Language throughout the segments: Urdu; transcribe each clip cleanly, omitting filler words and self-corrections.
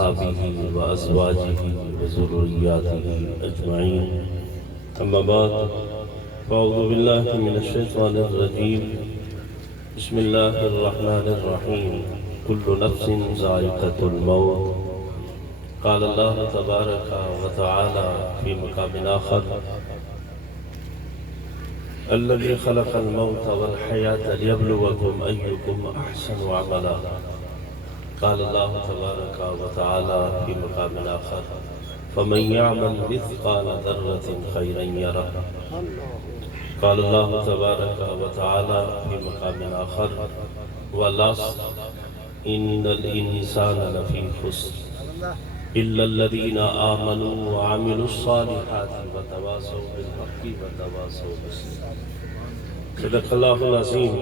وأصحابه وأزواجه وذرياته أجمعين. أما بعد، فأعوذ بالله من الشيطان الرجيم. بسم الله الرحمن الرحيم. كل نفس ذائقة الموت. قال الله تبارك وتعالى في مقام آخر: الذي خلق الموت والحياة ليبلوكم أيكم أحسن عملا. قال الله تبارك وتعالى في مقام آخر: فمن يعمل مثقال ذرة خيرا يره. قال الله تبارك وتعالى في مقام آخر: والعصر إن الإنسان لفي خسر إلا الذين آمنوا وعملوا الصالحات وتواصوا بالحق وتواصوا بالصبر. صدق الله العظيم.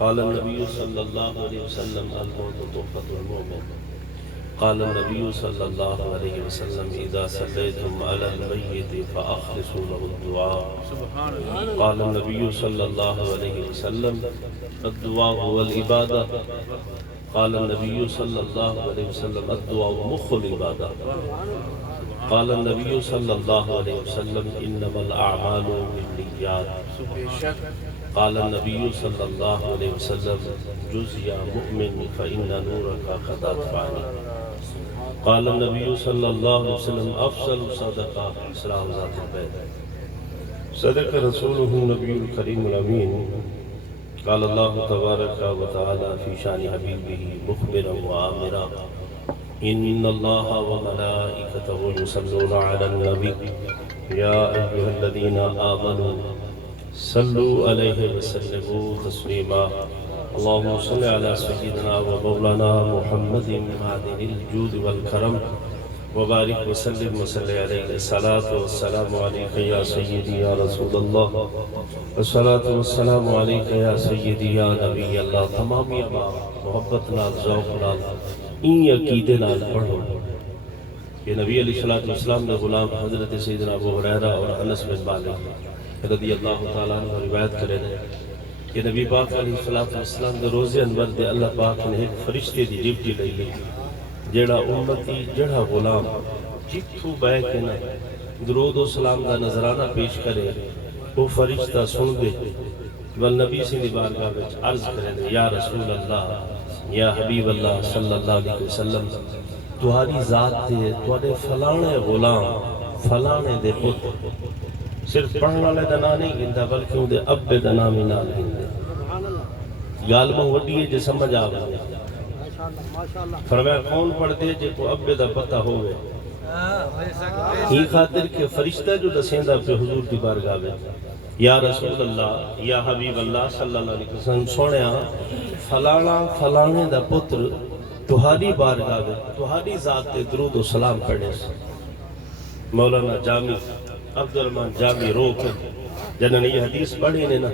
قال النبي صلى الله عليه وسلم: الموت تحفة المؤمن. قال النبي صلى الله عليه وسلم: إذا صليتم على الميت فأخلصوا له الدعاء. قال النبي صلى الله عليه وسلم: الدعاء هو العبادة. قال النبي صلى الله عليه وسلم: الدعاء مخ العبادة. قال النبي صلى الله عليه وسلم: إنما الأعمال بالنيات. قال النبي صلى الله عليه وسلم: جز يا مؤمن فإن نورك قد أطفأني. قال النبي صلى الله عليه وسلم: أفضل صدقة إصلاح ذات البين. صدق رسوله النبي الكريم الأمين. قال الله تبارك وتعالى في شان حبيبه مخبرا وآمرا: إن الله وملائكته يصلون على النبي يا أيها الذين آمنوا صلوا عليه وسلموا تسليما. اللهم صل على سيدنا ومولانا محمد معدن الجود والكرم وبارك وسلم وصلي عليه. الصلاة والسلام عليك يا سيدي يا رسول الله، الصلاة والسلام عليك يا سيدي یا نبی اللہ. تمام محبت نال ذوق نال این عقیدے نال پڑھو کہ نبی علیہ السلام نے غلام حضرت سیدنا ابو ہریرہ اور انس بن مالک رضی اللہ تعالیٰ عنہ روایت کرے کہ نبی پاک علیہ السلام دے روزے انور دے اللہ پاک نے ایک فرشتے دی ڈیوٹی لئی جیڑا امتی جڑا غلام جتھو بے کے نا درود و سلام دا نظرانہ پیش کرے وہ فرشتہ سن دے والنبی سے بارگاہ وچ عرض کرے دے: یا رسول اللہ، یا حبیب اللہ صلی اللہ علیہ وسلم، تمہاری ذات دے تواڈے فلانے غلام فلانے دے پتر صرف پڑھنے والے دا نام نہیں گندا بلکہ ان دے ابے دا نام ہی نام گندے. گال میں وڈی ہے جے سمجھ آ گئی. فرمایا کون پڑھ دے جے کو ابے دا پتہ ہوئے. ہی خاطر کہ فرشتہ جو دسیندہ پہ حضور دی بارگاہ میں: یا رسول اللہ، یا حبیب اللہ صلی اللہ علیہ وسلم، سوڑیا فلانا فلانے دا پتر تہاری بارگاہ میں تہاری ذات تے درود و سلام پڑھے سے. مولانا جامی عبدالرحمن جامی رو کر جنہوں نے یہ حدیث پڑھی نے نا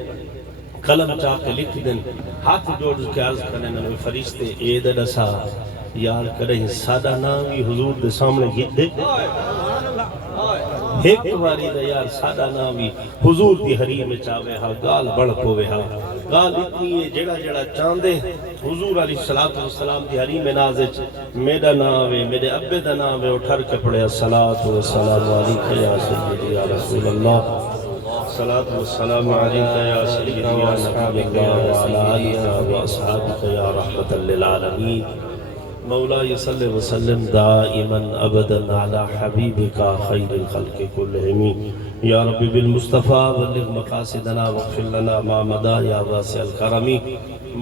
قلم چاہ کے لکھ دیں، ہاتھ جوڑ کے عرض کرنے نا فرشتے اے دلسا یار کریں سادہ نامی حضور دے سامنے گیت دے ایک باری دا یار سادہ نامی حضور دی حریم چاہوے ہاں گال بڑھ پوے ہاں گال اتنی ہے جڑا جڑا چاندے حضور علیہ السلام دی حریم نازج میرا ناوے میرے ابے دا ناوے اٹھر کے پڑے: الصلاة والسلام علیکہ یا سیدی یا رسول اللہ، الصلاة والسلام علیکہ یا سیدی یا نبی اللہ وعلا آلہ واصحابہ یا رحمت للعالمین. مولا صلی وسلم دائما ابدا علی حبیبک خیر الخلق کلہم. یا رب بالمصطفیٰ بلغ مقاصدنا واغفر لنا ما مدى یا واسع الکرم.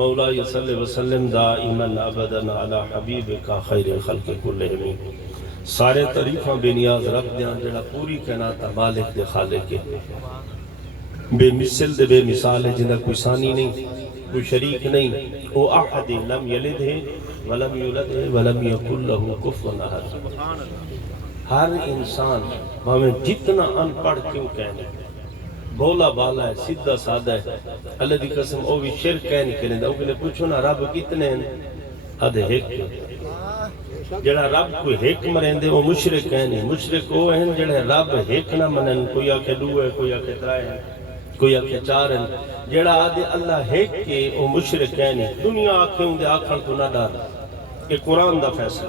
مولا صلی وسلم دائما ابدا علی حبیبک خیر الخلق کلہم. سارے تعریفاں بے نیاز رب دیاں جڑا پوری کائنات مالک دے خالق کے بے مثل دے بے مثال ہے جنہاں کوئی ثانی نہیں کوئی شریک نہیں. او احد لم یلد ہے ولم یولد ہے ولم یکن لہ کفوا احد. ہر انسان ہمیں جتنا ان پڑھ کیوں کہنے بولا بالا ہے سیدھا سادہ ہے اللہ دی قسم او بھی شرک کہنے کریں دا. او کہنے پوچھو نا رب کتنے ہیں؟ ادھے ایک. جڑا رب کوئی ایک مرین دے وہ مشرک کہنے. مشرک وہ ہیں جڑا رب ایک نہ منن. کوئی آکے دو ہے کوئی آکے ترائے ہیں کوئی آکے چار ہیں. جڑا آدھے اللہ ایک کے وہ مشرک کہنے. دنیا آکھیں دے آکھن تو نہ ڈر. یہ قرآن دا فیصلہ.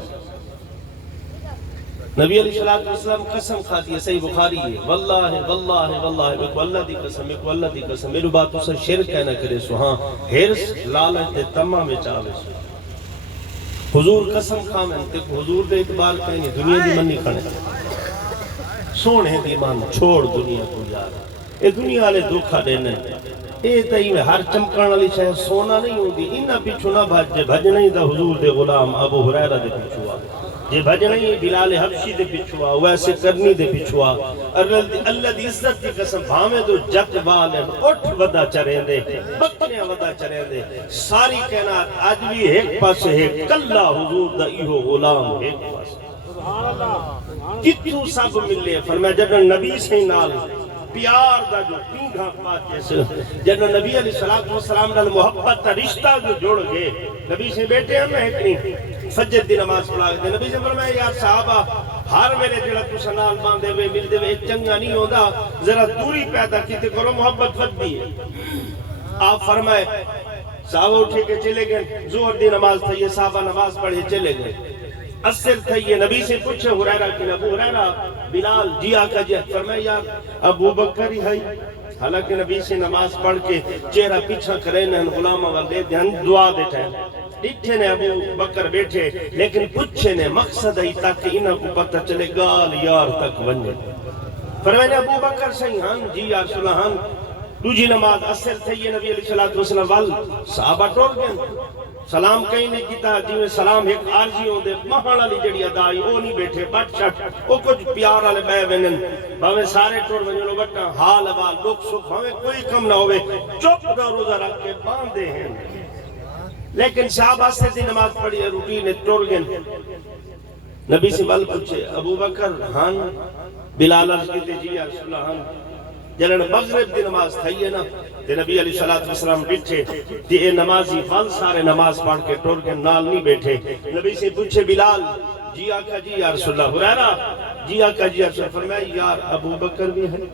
نبی علیہ السلام قسم کھاتی ہے، صحیح بخاری ہے، واللہ واللہ واللہ میں کو اللہ دی قسم، میں کو اللہ دی قسم، میرے بات اسے شرک کہنا کرے سو، ہاں حرص لالچ دے تمہ میں چاہے سو حضور قسم کھامن تے حضور دے اعتبار کریں گے دنیا دی منی کھڑے سونے دی مان چھوڑ دنیا کو یار، اے دنیا والے دھوکھا دینے اے تئی میں ہر چمکان والی شے سونا نہیں ہوندی، انہاں پیچھے نہ بھج بھج نہیں دا حضور دے غلام ابو ہریرہ دے پیچھے جے بھج نہیں بلال حبشی دے پیچھے ویسے کرنی دے پیچھے اللہ دی عزت دی قسم بھاویں تو جت والن اٹھ ودا چریں دے بکریاں ودا چریں دے ساری کائنات آج بھی ایک پاسے ہے کلا حضور دا ایہو غلام ایک پاسے کتوں سب ملے فرمایا جب نبی سے نال پیار دا جو تینگا پات جیسے جب نبی علیہ السلام نال محبت تا رشتہ جو جوڑ گئے نبی سے بیٹے ہم ہے کہ نہیں فجر دی نماز پڑھا گئے نبی سے فرمایا یار صحابہ ہر ویلے جڑا تو سنال باندھے ہوئے ملتے ہوئے چنگا نہیں ہوتا ذرا دوری پیدا کیتے کرو محبت ود دی ہے آپ فرمائے صحابہ اٹھے کے چلے گئے ظہر دی نماز تھا یہ صحابہ نماز پڑھے چلے گئے اثر تھا یہ نبی سے پوچھے ہریرہ کہ ابو ہریرہ بلال جی آقا جی فرمائے یار ابو بکر ہی ہے حالانکہ نبی سے نماز پڑھ کے چہرہ پیچھا کرے نہ غلامہ والے دھیان دعا دیتا ہے ڈٹھے نے ابو بکر بیٹھے لیکن پوچھے نے مقصد ہے تاکہ انہاں کو پتہ چلے گال یار تک ونجے فرمائے ابو بکر صحیح ہاں جی یا رسول اللہ دوجی نماز اثر تھی یہ نبی علیہ السلام وال صحابہ ٹوڑ گئے سلام کہیں نہیں کیتا جی میں سلام ایک عارضی ہوں دے مہانا لی جڑی ادائی او نہیں بیٹھے بٹ شٹ او کچھ پیار والے بے وینن باویں سارے ٹوڑ ونجلو بٹا حال حوال دکھ سکھ باویں کوئی کم نہ ہوئے چپ دا روزہ رکھ کے باندھے ہیں لیکن صحابہ اثر دی نماز پڑھی ہے روٹین ٹوڑ گئے نبی سے بل پوچھے ابو بکر ہاں بلال عرض کیتے جی یا رسول اللہ ہاں جلن مغرب دی نماز تھئی ہے نا تے نبی علیہ السلام بیٹھے تے اے نمازی فل سارے نماز پڑھ کے ٹور کے نال نہیں بیٹھے نبی سے پوچھے بلال جی آقا جی یا رسول اللہ ہریرہ جی آقا جی یا رسول اللہ فرمایا یار ابو بکر بھی ہے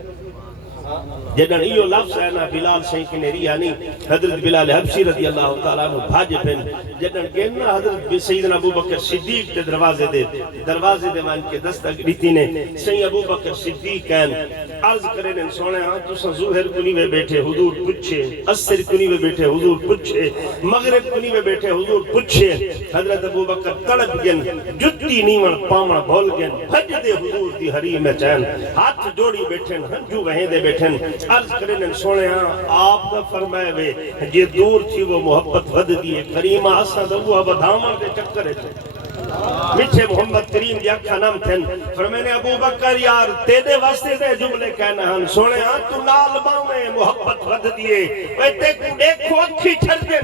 جنن ایو لفظ ہے نا بلال صحیح کی نیری یعنی حضرت بلال حبشی رضی اللہ تعالیٰ عنہ بھاج پہن جنن کہنا حضرت سیدنا ابو بکر صدیق کے دروازے دے مان کے دستک دیتی نے سید ابو بکر صدیق کہن عرض کرے نے سونے ہاں تو ظہر کنی میں بیٹھے حضور پوچھے عصر کنی میں بیٹھے حضور پوچھے مغرب کنی میں بیٹھے حضور پوچھے حضرت ابو بکر تڑپ گن جتی نیون پاون بھول گن بھج دے حضور دی حریم چین ہاتھ جوڑی بیٹھن ہنجو وہیں دے بیٹھن عرض کرنے سونے آپ دا فرمائے وے جے دور تھی وہ محبت ود دیئے کریمہ اسا دا وہ بدھامر دے چکر ہے میٹھے محمد کریم دی اکھا نام تھن فرمائے ابو بکر یار تیرے واسطے دے جملے کہنا ہم سونے تو نال باویں محبت ود دیئے وے تے کو دیکھو اکھی چھل دے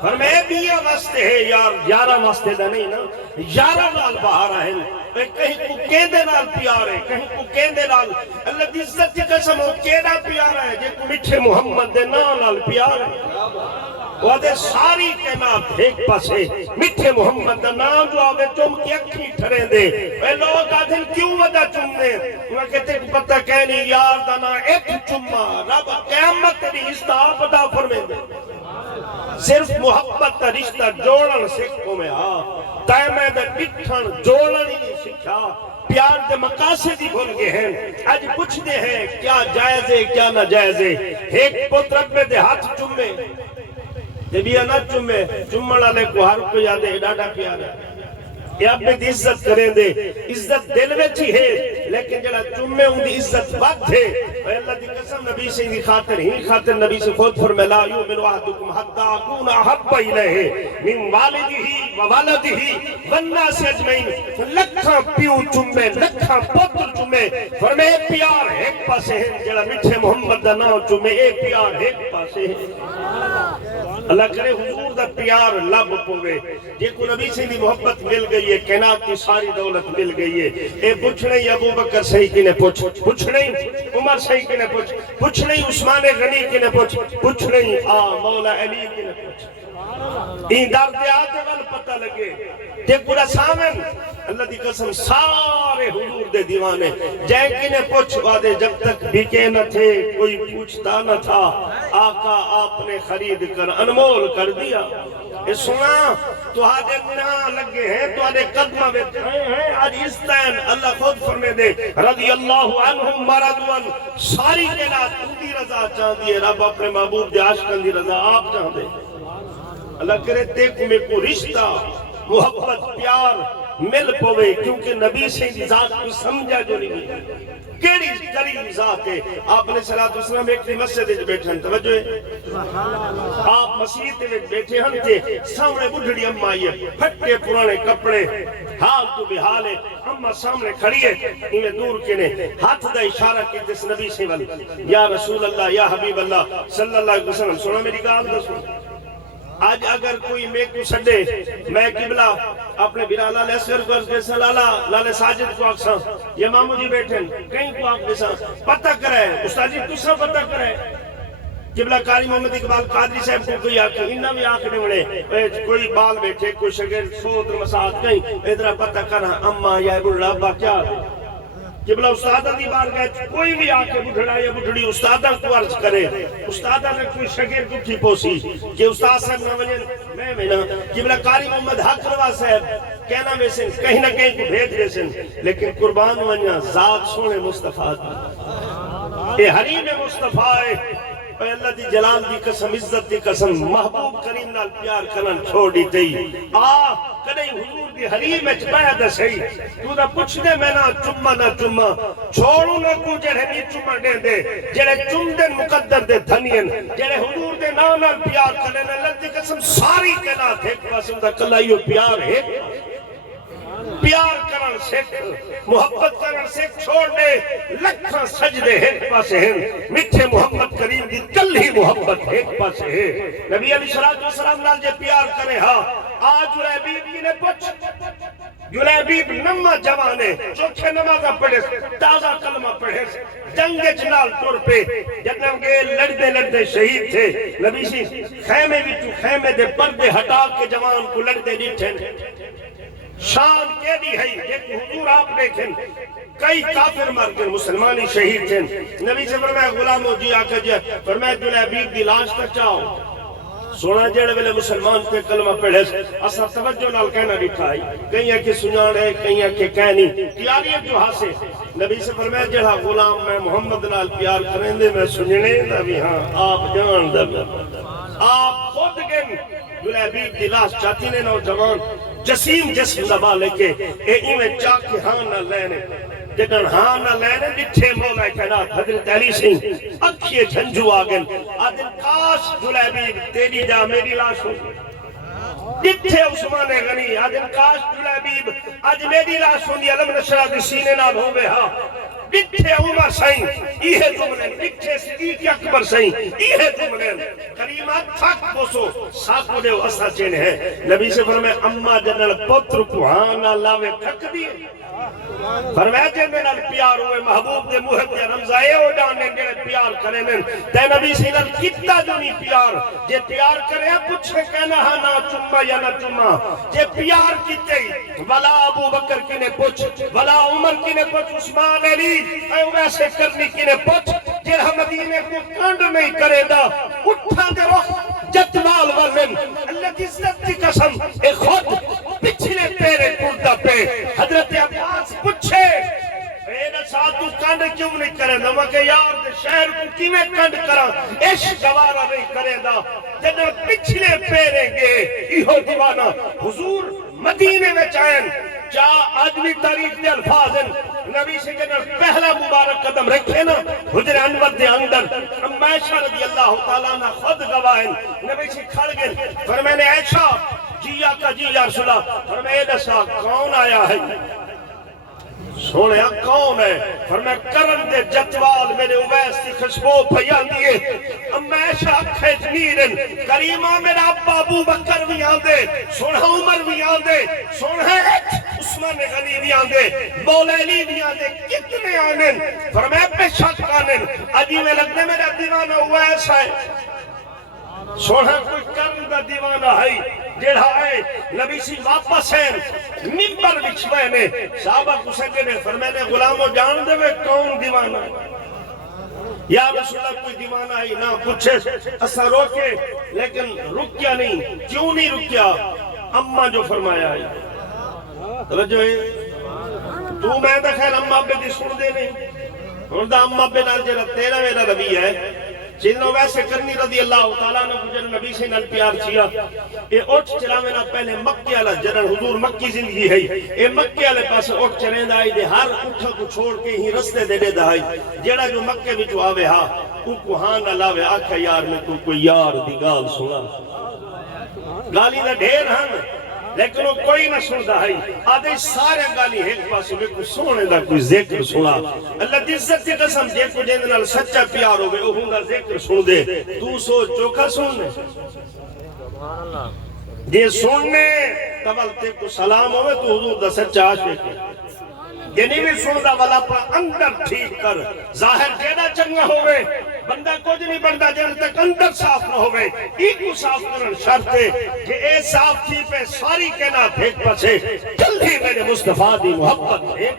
فرمائے بیہ واسطے ہے یار یارہ واسطے دا نہیں نا یارہ نال باہر آئیں کہیں کو کیندے نال پیار ہے کہیں کو کیندے نال اللہ دی عزت کی قسم ہو کینا پیار ہے جے کو مٹھے محمد دے نال پیار ہے وعدے ساری کائنات ایک پاسے مٹھے محمد دا نام جو آوے چم کی اکھی ٹھریں دے اے لوگ آدھن کیوں ودا چم دے انہاں کہتے کہ پتہ کہنی یار دا نا ایک چمہ رب قیامت تیری استعاب دا فرمیں دے صرف محبت تا رشتہ جوڑن سکھوں میں تائمہ دا ڈٹھن جوڑن ہی نہیں سکھا پیار دے مقاصد ہی بھول گئے ہیں آج پوچھتے ہیں کیا جائز ہے کیا نہ جائز ہے ایک پوت رب میں دے ہاتھ چمے دے بیا نہ چمے چمڑا لے کو ہر کو یادے ڈاڈا پیار ہے یہ اپنے دی عزت کریں دے عزت دل میں چی ہے لیکن جڑا چمے ہوں دی عزت بات ہے اے اللہ دی قسم نبی سے دی خاطر ہی خاطر نبی سے خود فرمائے لا یؤمن احدکم حتی اکون احب الیہ من والدہ ووالدہ والناس اجمعین لکھاں پیو چمے لکھاں پتر چمے فرمائے پیار ایک پاسے ہے جڑا میٹھے محمد دا نام چمے اے پیار ایک پاسے ہے اللہ کرے حضور دا پیار لب پوے جے کو نبی سے دی محبت مل گئی ہے کائنات کی ساری دولت مل گئی ہے اے پوچھ نہیں ابو بکر صحیح کی نے پوچھ نہیں عمر صحیح کی نے پوچھ نہیں عثمان غنی کی نے پوچھ نہیں مولا علی کی نے پوچھ این درد آتے وال پتہ لگے جے پورا سامن اللہ دی قسم سارے حضور دے دیوانے جائے کی نے پوچھ وعدے جب تک بکے نہ تھے کوئی پوچھتا نہ تھا آقا آپ نے خرید کر انمول کر دیا اے سنا تو آدھے نا لگے ہیں تو آدھے قدمہ بیٹھے ہیں آج استین اللہ خود فرمے دے رضی اللہ عنہم مرضون ساری کائنات ان دی رضا چاہتی ہے رب اپنے محبوب دے عاشقان دی رضا آپ چاہتے ہیں اللہ کرے دیکھو میں کو رشتہ محبت پیار مل پوے کیونکہ نبی سے ذات کو سمجھا جو نہیں ہے کیڑی قریب ذات ہے آپ نے صلی اللہ علیہ وسلم ایک دی مسجد میں بیٹھے ہیں توجہ ہے آپ مسجد میں بیٹھے ہیں تھے سامنے بڑھڑی اممہ آئی ہے پھٹے پرانے کپڑے حال تو بحال ہے اممہ سامنے کھڑی ہے انہیں دور کنے ہاتھ دا اشارہ کی جس نبی سے والی یا رسول اللہ یا حبیب اللہ صلی اللہ علیہ وسلم سنا میری گال دا سنا آج اگر کوئی میں کو سڈے میں قبلہ اپنے بلالا لیسکر کو اس کے سلالا لالے ساجد کو اکساں یہ مامو جی بیٹھیں کہیں کو آپ کے ساتھ پتہ کرے استاد جی تُسا پتہ کرے قبلہ قاری محمد اقبال قادری صاحب کو کوئی آکے انہا بھی آکے نوڑے کوئی بال بیٹھے کوئی شگر سوت مساعد کہیں ادھرا پتہ کرنا اما یا ابو الرابہ کیا ہے قبلہ استادہ دی بار گئے کوئی بھی آکے بڑھڑا یا بڑھڑی استادہ کو عرض کرے استادہ نے کوئی شگر کو کی پوسی کہ استاد صاحب نہ وجن میں نا قبلہ قاری محمد حق روا صاحب کہنا میں سن کہیں نہ کہیں کو بھیج دے سن لیکن قربان ونیا ذات سونے مصطفیٰ اے حریم مصطفیٰ اے اللہ دی جلال دی قسم عزت دی قسم محبوب کریم نال پیار کرن چھوڑ دی تئی کدیں حضور دی حریم اچ بایا دا سہی تو دا پوچھ دے میں نہ چمہ چھوڑوں نہ کو جڑے نہیں چمہ دے دے جڑے چم دے مقدر دے دھنین جڑے حضور دے نام نال پیار کرن اللہ دی قسم ساری کائنات ایک پاسوں دا کلائیو پیار ہے پیار کرن سکھ محبت کرن سکھ چھوڑ دے لکھاں سجدے ایک پاسے ہیں مٹھے محمد کریم دی کل ہی محبت ایک پاسے ہے نبی علیہ السلام نال جے پیار کرے ہاں آج جلیبیب کی نے پوچھ جلیبیب نمہ جوانے چوکھے نمازہ پڑھے تازہ کلمہ پڑھے جنگ جنال طور پہ جنم گئے لڑدے شہید تھے نبی سی خیمے بھی تو خیمے دے پردے ہٹا کے جوان کو لڑدے ڈیٹھے شان کے دی ہے یہ حضور آپ دیکھیں کئی کافر مر گئے مسلمانی شہید تھے نبی سے فرمایا غلامو جی آکا جی فرمایا جلیبیب دی لاش تک چاہو سونا جڑے ویلے مسلمان پہ کلمہ پڑھے اسا توجہ نال کہنا دکھائی کہیں کہ سنان ہے کہیں کہ کہنی تیاریت جو ہاسے نبی سے فرمایا جڑا غلام میں محمد نال پیار کریں دے میں سننے دا بھی ہاں آپ جان دا آپ خود گن جلیبیب دی لاش چاہتی نے نوجوان جسیم جسم دبا لے کے اے ایمیں چاہ کے ہاں نہ لینے جدن ہاں نہ لینے بٹھے مولا کائنات حضرت علی سنگھ اکھیے جھنجو آگن آدھن کاش جلیبیب تیری جا میری لاش ہو بٹھے عثمان غنی آدھن کاش جلیبیب آج میری لاش ہو علم نشرہ دی سینے نال ہو بے ہاں بٹھے عمر سائیں یہ جملین بٹھے صدیق اکبر سائیں یہ جملین کریمات تھک بوسو ساکو دے واسطہ چین ہے نبی سے فرمائے اما جنل پتر کو ہانا لاوے تھک دیئے فرمائے جنل پیار ہوئے محبوب دے محب دے رمضائے ہو جانے جنل پیار کریں تے نبی سے نل کتا جو نہیں پیار جے پیار کرے پچھے کہنا ہاں نا چمہ یا نا چمہ جے پیار کیتے ولا ابو بکر کی نے پوچھ ولا عمر کی نے پوچھ عثمان علی اے ویسے کرنی کی نے پوچھ جرہ مدینے کو کنڈ نہیں کرے دا اٹھا دے رخ جتمال ورن اللہ کی عزت کی قسم اے خود پچھلے پیرے پردہ پہ حضرت عباس پوچھے میرے ساتھ تو کنڈ کیوں نہیں کرے نمہ کہ یار شہر کو کیویں کنڈ کرا عشق گوارا نہیں کرے دا جنہ پچھلے پیرے گے ایہو دیوانہ حضور مدینے میں چاہیں جا آدمی تاریخ دے الفاظ ہیں نبی سے جنہ پہلا مبارک قدم رکھے نا حجر انور دے اندر عائشہ رضی اللہ تعالیٰ عنہ خود گواہ نبی سے کھڑ گئے فرمائے نے عائشہ جی آقا جی یا رسول اللہ فرمائے دسا کون آیا ہے سوڑیا کون ہے فرمائے کرن دے جتوال میرے اویس کی خشبو پھیان دیئے عائشہ کھیج نیرن کریمہ میرا ابا ابو بکر بھی آندے سوڑا عمر بھی آندے سوڑا عثمان غنی بھی آندے مولیلی بھی آندے کتنے آنن فرمائے پہ شک آنن عجی میں لگنے میرا دیوانہ اویس ہے سوڑا کوئی کرن دا دیوانہ ہے جڑا ہے نبی سی واپس ہیں ممبر بچھوئے نے صحابہ کو سکے نے فرمائے نے غلاموں جان دے میں کون دیوانہ یا رسول اللہ کوئی دیوانہ آئی نہ پوچھے اسا روکے لیکن رکیا نہیں. کیوں نہیں رکیا؟ اماں جو فرمایا ہے توجہ ہے. تو میں دا خیر اماں ابے دی سن دے نہیں ہن دا اماں ابے نال جڑا تیرا میرا نبی ہے جنہوں ویسے کرنی رضی اللہ تعالیٰ نے جن نبی سے نال پیار کیا. اے اٹھ چلاوے نہ پہلے مکے والا جنن حضور مکی زندگی ہے اے مکے والے پاس اٹھ چلیندا اے دے ہر اٹھا کو چھوڑ کے ہی رستے دے دا ہے جیڑا جو مکے وچ آوے ہا کو ہاں نہ لاوے آکھا یار میں کوئی یار دی گال سنا. گالی دا ڈھیر ہن لیکن وہ کوئی نہ سنتا ہے. آدھے سارے گالی ایک پاس میں کوئی سونے دا کوئی ذکر سنا. اللہ دی عزت کی قسم جے کو جن نال سچا پیار ہوگے وہ ہوندا ذکر سن دے. تو سوچ چوکھا سننے جے سننے تول تے کو سلام ہوئے تو حضور دا سچا عاشق ہے. جنہی بھی سندا والا اپنا اندر ٹھیک کر. ظاہر جیڑا چنگا ہوئے بندہ کچھ نہیں بنتا جن تک اندر صاف نہ ہوئے. ایک کو صاف کرن شرط ہے کہ اے صاف تھی پہ ساری کائنات ایک پسے جلدی میرے مصطفیٰ دی محبت ہے.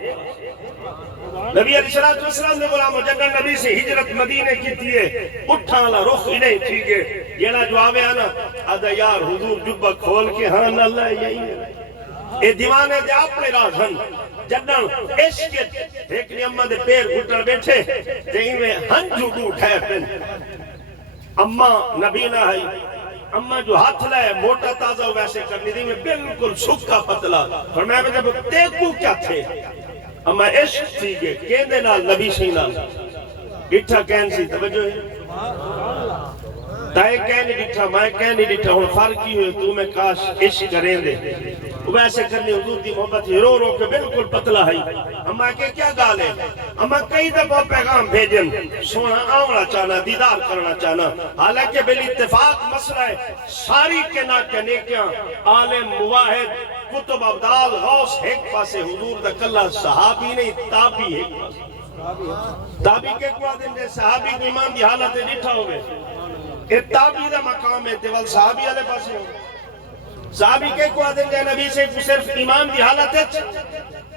نبی علیہ السلام نے غلام جنگل نبی سے ہجرت مدینے کی تھی اٹھانا رخ ہی نہیں تھی گے. جیڑا جو آوے آنا آدھا یار حضور جبہ کھول کے ہاں اللہ یہی ہے. اے دیوانے دے اپنے راز ہن جنن عشق دیکھنی اماں دے پیر گھٹر بیٹھے دہیں میں ہنجو ڈوٹھے پن. اماں نبینا ہے اماں جو ہاتھ لائے موٹا تازہ ویسے کرنی دی میں بالکل سکا پتلا. فرمایا میں جب تیکو کیا تھے اماں عشق تھی گے کہنے نال نبی سی نال ڈٹھا کہن سی. توجہ ہے تائے کہنے ڈٹھا میں کہنے ڈٹھا ہون فرق کی ہوئے تو میں کاش عشق کریں دے ویسے کرنی. حضور دی محبت رو رو کے بالکل پتلا ہے. اماں کے کیا گال ہے؟ اماں کئی دفعہ پیغام بھیجن سونا آونا چاہنا دیدار کرنا چاہنا. حالانکہ بل اتفاق مسئلہ ہے ساری کے نا کہنے کیا عالم مواحد کتب ابدال غوث ایک پاسے حضور دا کلہ صحابی نہیں تابی ایک پاسے. تابی کے کو آدم دے صحابی کو ایمان دی حالت ڈٹھا ہوئے کہ تابی دا مقام ہے تیوال صحابی والے پاسے ہوئے. صحابی کے کو آدم دے نبی سے صرف ایمان دی حالت ہے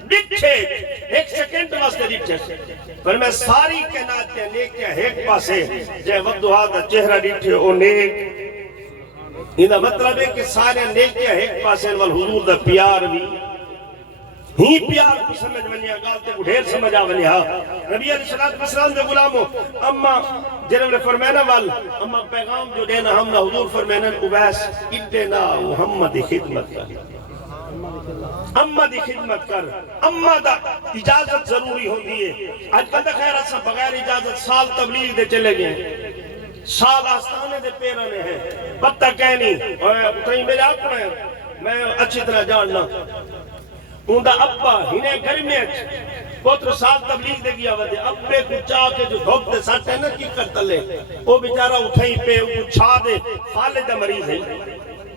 ڈٹھے ایک سیکنڈ واسطے ڈٹھے. پر میں ساری کے ناتے نیک کیا ایک پاسے جے وقتوہا دا چہرہ ڈٹھے او نیک. یہ مطلب ہے کہ سارے نیک کیا ایک پاسے والحضور دا پیار بھی ہی پیار کو سمجھ بنیا گالتے کو ڈھیر سمجھ آونیا. نبی علیہ السلام دے غلاموں اما جنہوں نے فرمانا وال اما پیغام جو دینا ہم نے حضور فرمانا اویس ادنا محمد خدمت کر. اما دی خدمت کر. اما دا اجازت ضروری ہوتی ہے. آج کل دا خیر ایسا بغیر اجازت سال تبلیغ دے چلے گئے سال آستانے دے پیرانے ہیں پتہ کہنی اتنی میرے اپنے میں اچھی طرح جاننا اندہ ابا ہنے گھر میں پوتر سال تبلیغ دے گیا ودے ابے کو چاہ کے جو دھوپ دے ساتھ ہے نا کی کرتا لے وہ بیچارہ اٹھائی پہ وہ چھا دے فالد مریض ہے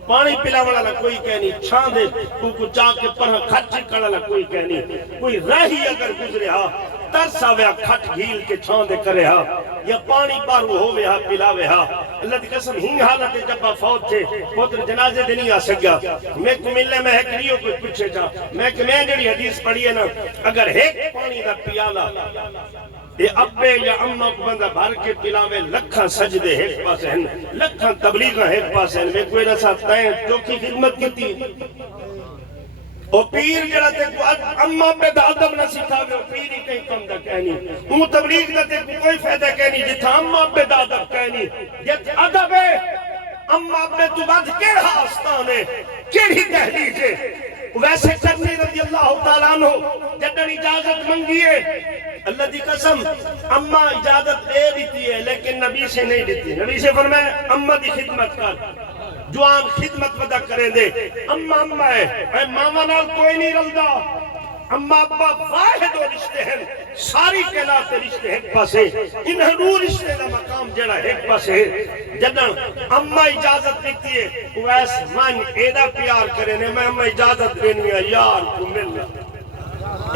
پانی پلا والا کوئی کہنی چھان دے کو چاہ کے پڑھا کھٹ کرنا کوئی کہنی کوئی رہی اگر گزرے ہا ترس آویا کھٹ گھیل کے چھان دے کرے ہا یا پانی پارو ہوئے ہا پلاوے ہا. اللہ دی قسم ہی حالت جبا فوت تھے پوتر جنازے دے نہیں آ سکیا. میں کو ملنے میں ایک ریو کوئی پچھے جا میں کہ میں جڑی حدیث پڑھی ہے نا اگر ایک پانی دا پیالا یہ ابے یا اممہ کو بندہ بھر کے پلاوے لکھاں سجدے ایک پاس ہیں لکھاں تبلیغاں ایک پاس ہیں. میں کوئی نسا تائیں جو کی خدمت کیتی او پیر جڑا تے کو اممہ پہ دا عدم نہ سکھاوے او پیر ہی کہیں کم دا کہنی او تبلیغ دا تے کوئی فائدہ کہنی جتھا اممہ پہ دا عدم کہنی جت عدب ہے اممہ پہ تو بعد کیڑا آستانے کیڑی تحلیجے. ویسے کرنی رضی اللہ تعالیٰ عنہ جدن اجازت منگیے اللہ دی قسم اممہ اجازت دے دیتی ہے لیکن نبی سے نہیں دیتی. نبی سے فرمائے اممہ دی خدمت کر جوان خدمت ودا کریں دے. اممہ ہے اے ماما نال کوئی نہیں رلدا. اممہ ابا واحد و رشتے ہیں ساری کہلاتے رشتے ایک پاسے انہاں نو رشتے دا مقام جڑا ایک پاسے. جدن اممہ اجازت دیتی ہے ویس من ایدہ پیار کریں میں اممہ اجازت دینی ہے یار کو ملنا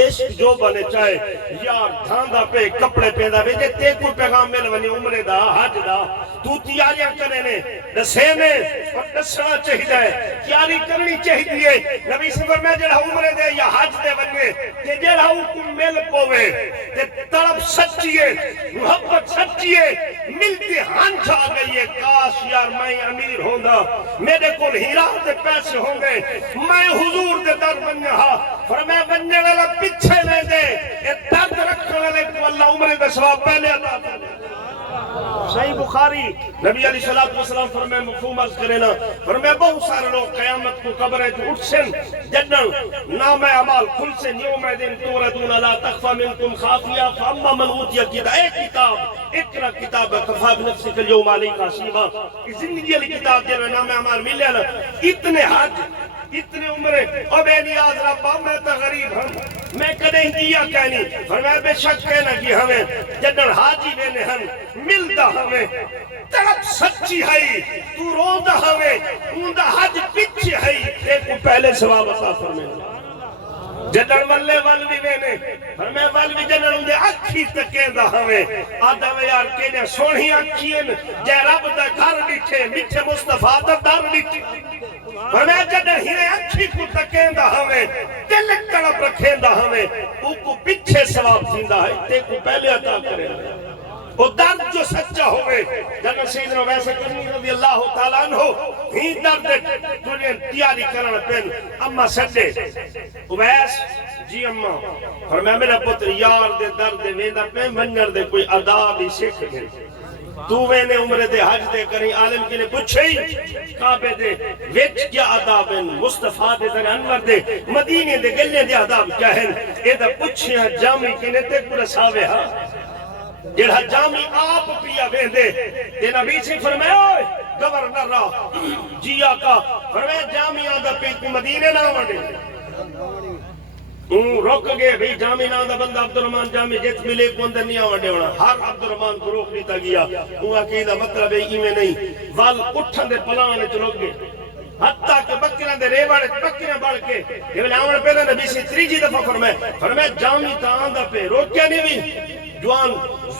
عشق جو بنے چاہے یار دھاندہ پہ کپڑے پیدا بھیجے تے کوئی پیغام مل ونی عمرے دا حج دا تو تیاریاں کرنے دسینے اور دسنا چاہیے تیاری کرنی چاہیے. نبی سے فرمایا جڑا عمرے دے یا حج دے ونی ہوئے کہ جڑا حکم مل پوے تے طلب سچی ہے محبت سچی ہے ملتی ہنچ آ گئی ہے کاش یار میں امیر ہوندا میرے کول ہیرا تے پیسے ہوں گے میں حضور دے در بنیا فرمایا بننے والا پیچھے لے دے یہ درد رکھنے والے کو اللہ عمر دے ثواب پہلے عطا کر دے صحیح بخاری نبی علیہ السلام فرمائے مفہوم عرض کرے نا فرمائے بہت سارے لوگ قیامت کو قبریں تو اٹھ سن جنن نام اعمال کھل سے یوم دن توردون لا تخفى منکم خافیہ فاما من اوتی کتاب ایک کتاب اقرا کتاب کفا بنفسک اليوم علیک حسیبا زندگی علی کتاب جنہوں نام اعمال ملے نا اتنے حج اتنے عمرے او بے نیاز ربا میں تا غریب ہم میں کدیں دیا کہنی فرمایا بے شک کہنا کہ ہمیں جنن حاجی بینے ہم ملدا ہمیں طرف سچی ہے تو روندہ ہمیں اوندہ حج پچھے ہے ایک کو پہلے ثواب عطا فرمائے جنن ملے والوی بینے فرمایا والوی جنن اوندے اکھی تکیندہ ہمیں آدھا میں یار کہنے سونہی اکھین جے رب دا گھر ڈٹھے میٹھے مصطفیٰ دا در ڈٹھے ہمیں جدہ ہیرے اکھی کو تکیندہ ہمیں دل طرف رکھیندہ ہمیں او کو پچھے ثواب زندہ ہے تے کو پہلے عطا کرے وہ درد جو سچا ہوئے جنہ سیدنا ویسے کرنی رضی اللہ تعالیٰ عنہ ہی درد تجھے تیاری کرنا پہن اما سجے ویس جی اما فرمایا میرا پتر یار دے درد ویندہ پہن منجر دے کوئی عذاب ہی سکھ دے تو وینے عمرے دے حج دے کریں عالم کی نے پوچھئی کعبے دے وچ کیا عذاب ہیں مصطفیٰ دے در انور دے مدینے دے گلے دے عذاب کیا ہیں اے دا پوچھیاں جامی کی نے تے پورا ساوے ہاں جڑا جامی آپ پیا ویندے تے نبی سے فرمایا اوئے گورنر را جی آقا فرمایا جامی آدھا پیت مدینے نہ وڑے روک گئے بھئی جامی نہ دا بندہ عبدالرحمن جامی جت ملے کو اندر نہیں آوڑے ہونا ہر عبدالرحمن کو روک لیتا گیا وہ عقیدہ مطلب ہے ایمیں نہیں وال اٹھن دے پلانے چلوگ گئے حتیٰ کہ بکران دے ریوڑے بکران بڑھ کے یہ بلے آمن پہلے نبی سے تریجی دفعہ فرمائے جامی تا آندہ پہ روک کیا نہیں بھی جوان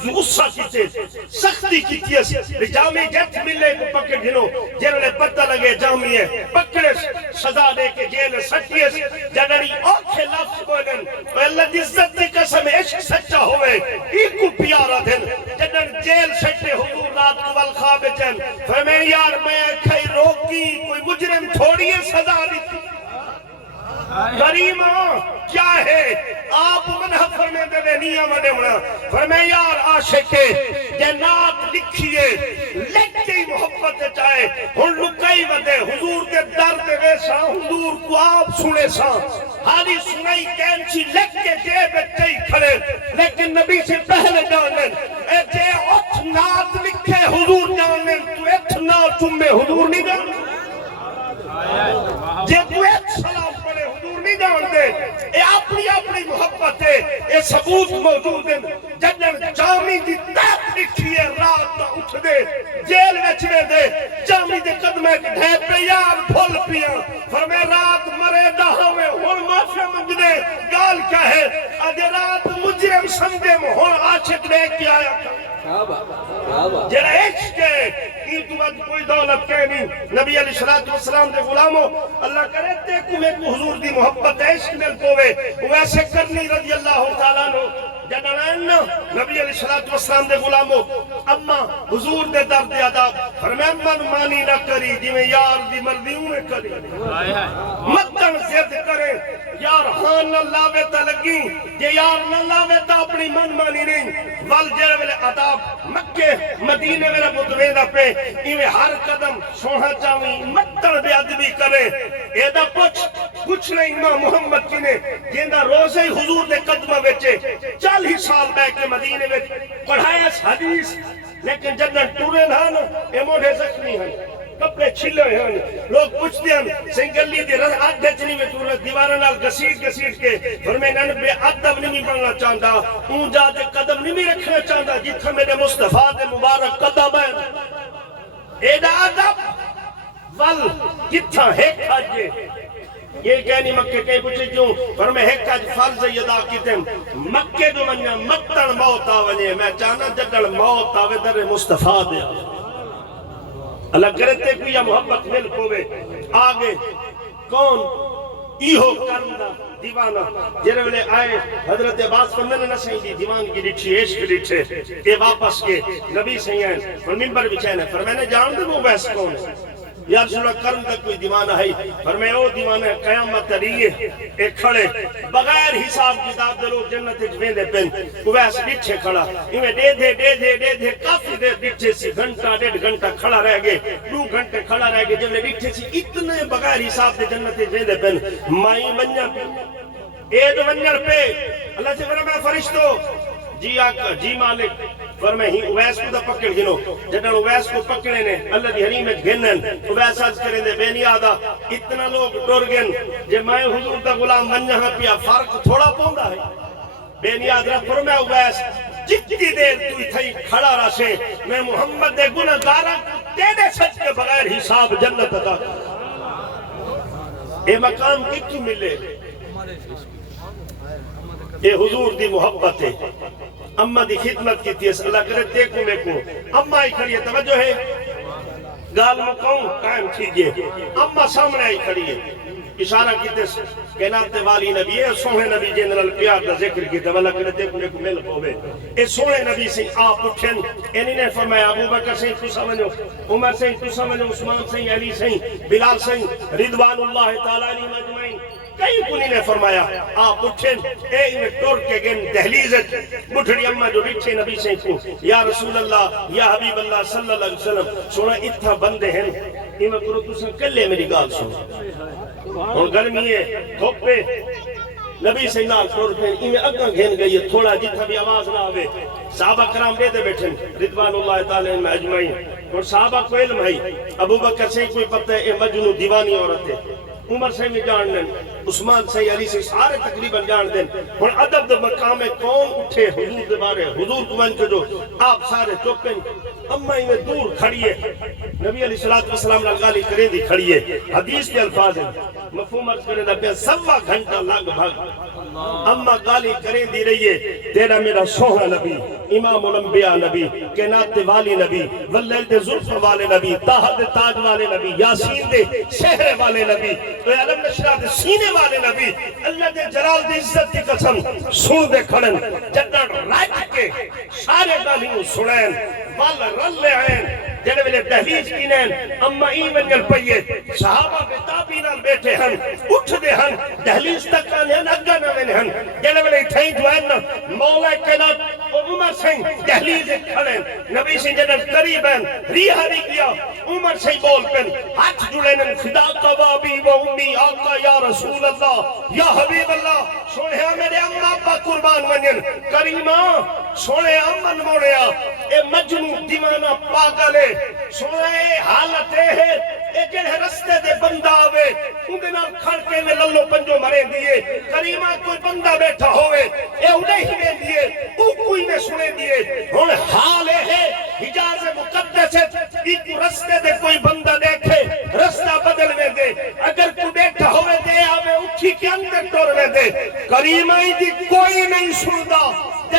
غصہ کیتے سختی کیتی ہے جامی جت ملے کو پکڑ دھنو جنہوں پتہ لگے جامی ہے پکڑے سزا دے کے جیل سچی ہے جنہی اوکھے لفظ بولن اللہ دی عزت دی قسم عشق سچا ہوئے ایک کو پیارا دن جنہی جیل سچے حضور رات کو والخواب جن فرمائے یار میں کھائی روکی کوئی مجرم تھوڑی ہے سزا دیتی کریمہ کیا ہے آپ منہ فرمے دے نیاں وڈے ہونا فرمائے یار عاشقے جنات لکھئے لکھتے محبت چاہے ہن لکائی ودے حضور کے درد ویسا حضور کو آپ سنے سا حالی سنائی کینچی لکھ کے جے بچے ہی کھڑے لیکن نبی سے پہلے جانن اے جے اٹھ نات لکھے حضور جانن تو اٹھ نات چمے حضور نہیں جانن جے تو ایک سلام پڑے حضور نہیں جان دے اے اپنی محبت ہے اے ثبوت موجود ہے جنن جامی دی تیپ لکھی ہے رات دا اٹھ دے جیل وچنے دے جامی دے قدمے ڈھے پہ یار بھول پیا فرمائے رات مرے دا ہوئے ہون معافی منگ دے گال کیا ہے آدھے رات مجرم سمجھے ہون عاشق لے کے آیا جڑا عشق ہے یہ تو بعد کوئی دولت کہہ نہیں نبی علیہ السلام دے غلاموں اللہ کرے تے کو حضور دی محبت عشق مل پوے ویسے کرنی رضی اللہ تعالیٰ عنہ جنان نبی علیہ السلام دے غلاموں اما حضور دے درد عذاب فرمائے من مانی نہ کری جی میں یار دی مرضی میں کری مدن زد کرے یار ہاں نہ لاوے تا لگی جے یار نہ لاوے تا اپنی من مانی نہیں وال جڑے ویلے عذاب مکے مدینے میرا مدویدہ پہ ایویں ہر قدم سوہا چاہویں مدن بے ادبی کرے ایدہ کچھ نہیں امام محمد کی نے جیندہ روزے حضور دے قدمہ ویچے 40 سال بے کے مدینے میں پڑھایا حدیث لیکن جنن ٹورے نہ اے موڑے زخمی ہیں کپڑے چھلے ہیں لوگ پوچھتے ہیں سنگلی دی رضا آدھے چنی میں ٹورے دیوارہ نال گسیٹ کے فرمائے بے ادب نہیں بننا چاہتا اون جا دے قدم نہیں رکھنا چاہتا جتھا میرے مصطفیٰ دے مبارک قدم ہے اے دا ادب ول جتھا ہے کھاجے یہ کہنی مکہ کہیں پوچھے کیوں فرمائے ہے کاج فرض یدا کیتے مکہ جو منیا مکتن موت آونے میں چاہنا جدل موت آوے در مصطفیٰ دے اللہ کرتے کوئی محبت مل کوئے آگے کون ایہو کرنا دیوانہ جنہے ویلے آئے حضرت عباس فرمانے نہ سہیں دی دیوان کی ڈٹھی عشق ڈٹھے اے واپس کے نبی سہیں آئے اور منبر بچھائنے فرمانے جان دے وہ ویس کون ہے یا رسول اللہ کرم تک کوئی دیوانہ ہے فرمائے او دیوانہ قیامت تریئے ایک کھڑے بغیر حساب کتاب دے لوگ جنت جوین دے پن ویس ڈٹھے کھڑا انہیں دے دے کافی دے ڈٹھے سی گھنٹہ 1.5 گھنٹہ کھڑا رہ گئے 2 گھنٹے کھڑا رہ گئے جب نے ڈٹھے سی اتنے بغیر حساب دے جنت جوین دے پن مائی منجا اے جو منجر پہ اللہ سے فرمائے فرشتو جی آقا جی مالک فرمائے ہی اویس کو دا پکڑ گنو جنہاں اویس کو پکڑے نے اللہ دی حریم گھنن اویس آج کریں دے بے نیادہ اتنا لوگ ٹور گن جب میں حضور دا غلام منجہاں پیا فرق تھوڑا پوندا ہے بے نیاد رہا فرمائے اویس جتنی دیر تو تھی کھڑا رہے میں محمد دے گناہ دارا تیرے سچ کے بغیر حساب جنت دا اے مقام کتو ملے اے حضور دی محبت ہے اممہ دی خدمت کی تھی اللہ کرے دیکھو میں کو اممہ ہی کھڑی ہے توجہ ہے گال مقام قائم کیجئے اممہ سامنے ہی کھڑی ہے اشارہ کی تھی کہناتے والی نبی ہے سوہے نبی جنرل پیار دا ذکر کی تھی اللہ کرے دیکھو میں کو مل پوے اے سوہے نبی سے آپ اٹھن انہی نے فرمایا ابو بکر سے تو سمجھو عمر سے تو سمجھو عثمان سے علی سے بلال سے رضوان اللہ تعالیٰ علیہ مجمعین کئی کنی نے فرمایا آپ اٹھیں اے انہیں ٹور کے گن دہلیزت بٹھڑی اممہ جو بچھے نبی سے کو یا رسول اللہ یا حبیب اللہ صلی اللہ علیہ وسلم سونا اتھا بندے ہیں انہیں کرو تُسن کلے میری گال سنو اور گرمی ہے دھوپے نبی سے نال ٹور کے انہیں اگاں گھن گئی ہے تھوڑا جتھا بھی آواز نہ آوے صحابہ کرام دیتے بیٹھیں رضوان اللہ تعالیٰ میں اجمعین اور صحابہ کو علم ہے ابو بکر سے کوئی پتہ ہے اے مجنو دیوانی عورت ہے عمر سے بھی جان دیں عثمان سے علی سے سارے تقریباً جان دیں اور عدد مقام کون اٹھے حضور دے بارے حضور کو من کے جو آپ سارے چوپیں اممہ انہیں دور کھڑیے نبی علیہ السلام غالی کریں دی کھڑیے حدیث کے الفاظ ہیں مفہوم عرض کریں دا پیا سوا گھنٹہ لگ بھگ اممہ غالی کریں دی رہیے تیرا میرا سوہا نبی امام الانبیاء نبی کائنات والی نبی واللیل دے زلف والے نبی طاہر دے تاج والے نبی یاسین دے شہر والے نبی تو علم نشرہ دے سینے والے نبی اللہ دے جلال دے عزت کی قسم سن دے کھڑن جنر رائٹ کے سارے گالیوں سنین وال رل عین جنہے ویلے دہلیز کینین اما ایمن گل پئیے صحابہ کے تابینان بیٹھے ہن اٹھ دے ہن دہلیز تک آنے ہن اگا نہ وینے ہن جنہے ویلے تھیں جو ہے مولا کائنات اور عمر سنگ دہلیز کھڑیں نبی سے جنر قریب ہیں ریحہ نہیں کیا عمر سے بول پن ہاتھ جڑیں فدا قوابی و امی آقا یا رسول اللہ یا حبیب اللہ سوڑے میرے اممہ ابا قربان منین کریمہ سوڑے امن موڑیا اے مجنو دیوانہ پاگلے سوڑے حالت ہے ایک رستے دے بندہ آوے اندھے نال کھڑکے میں للو پنجو مرے دیئے کریمہ کوئی بندہ بیٹھا ہوئے اے انہیں ہی میں دیئے او کوئی میں سنے دیئے انہیں حال ہے حجاز مقدس ہے ایک رستے دے کوئی بندہ دیکھے رستہ بدل میں دے اگر کوئی بیٹھا ہوئے دے آوے اٹھی کے اندر ٹور میں دے کریمہ ہی دی کوئی نہیں سندا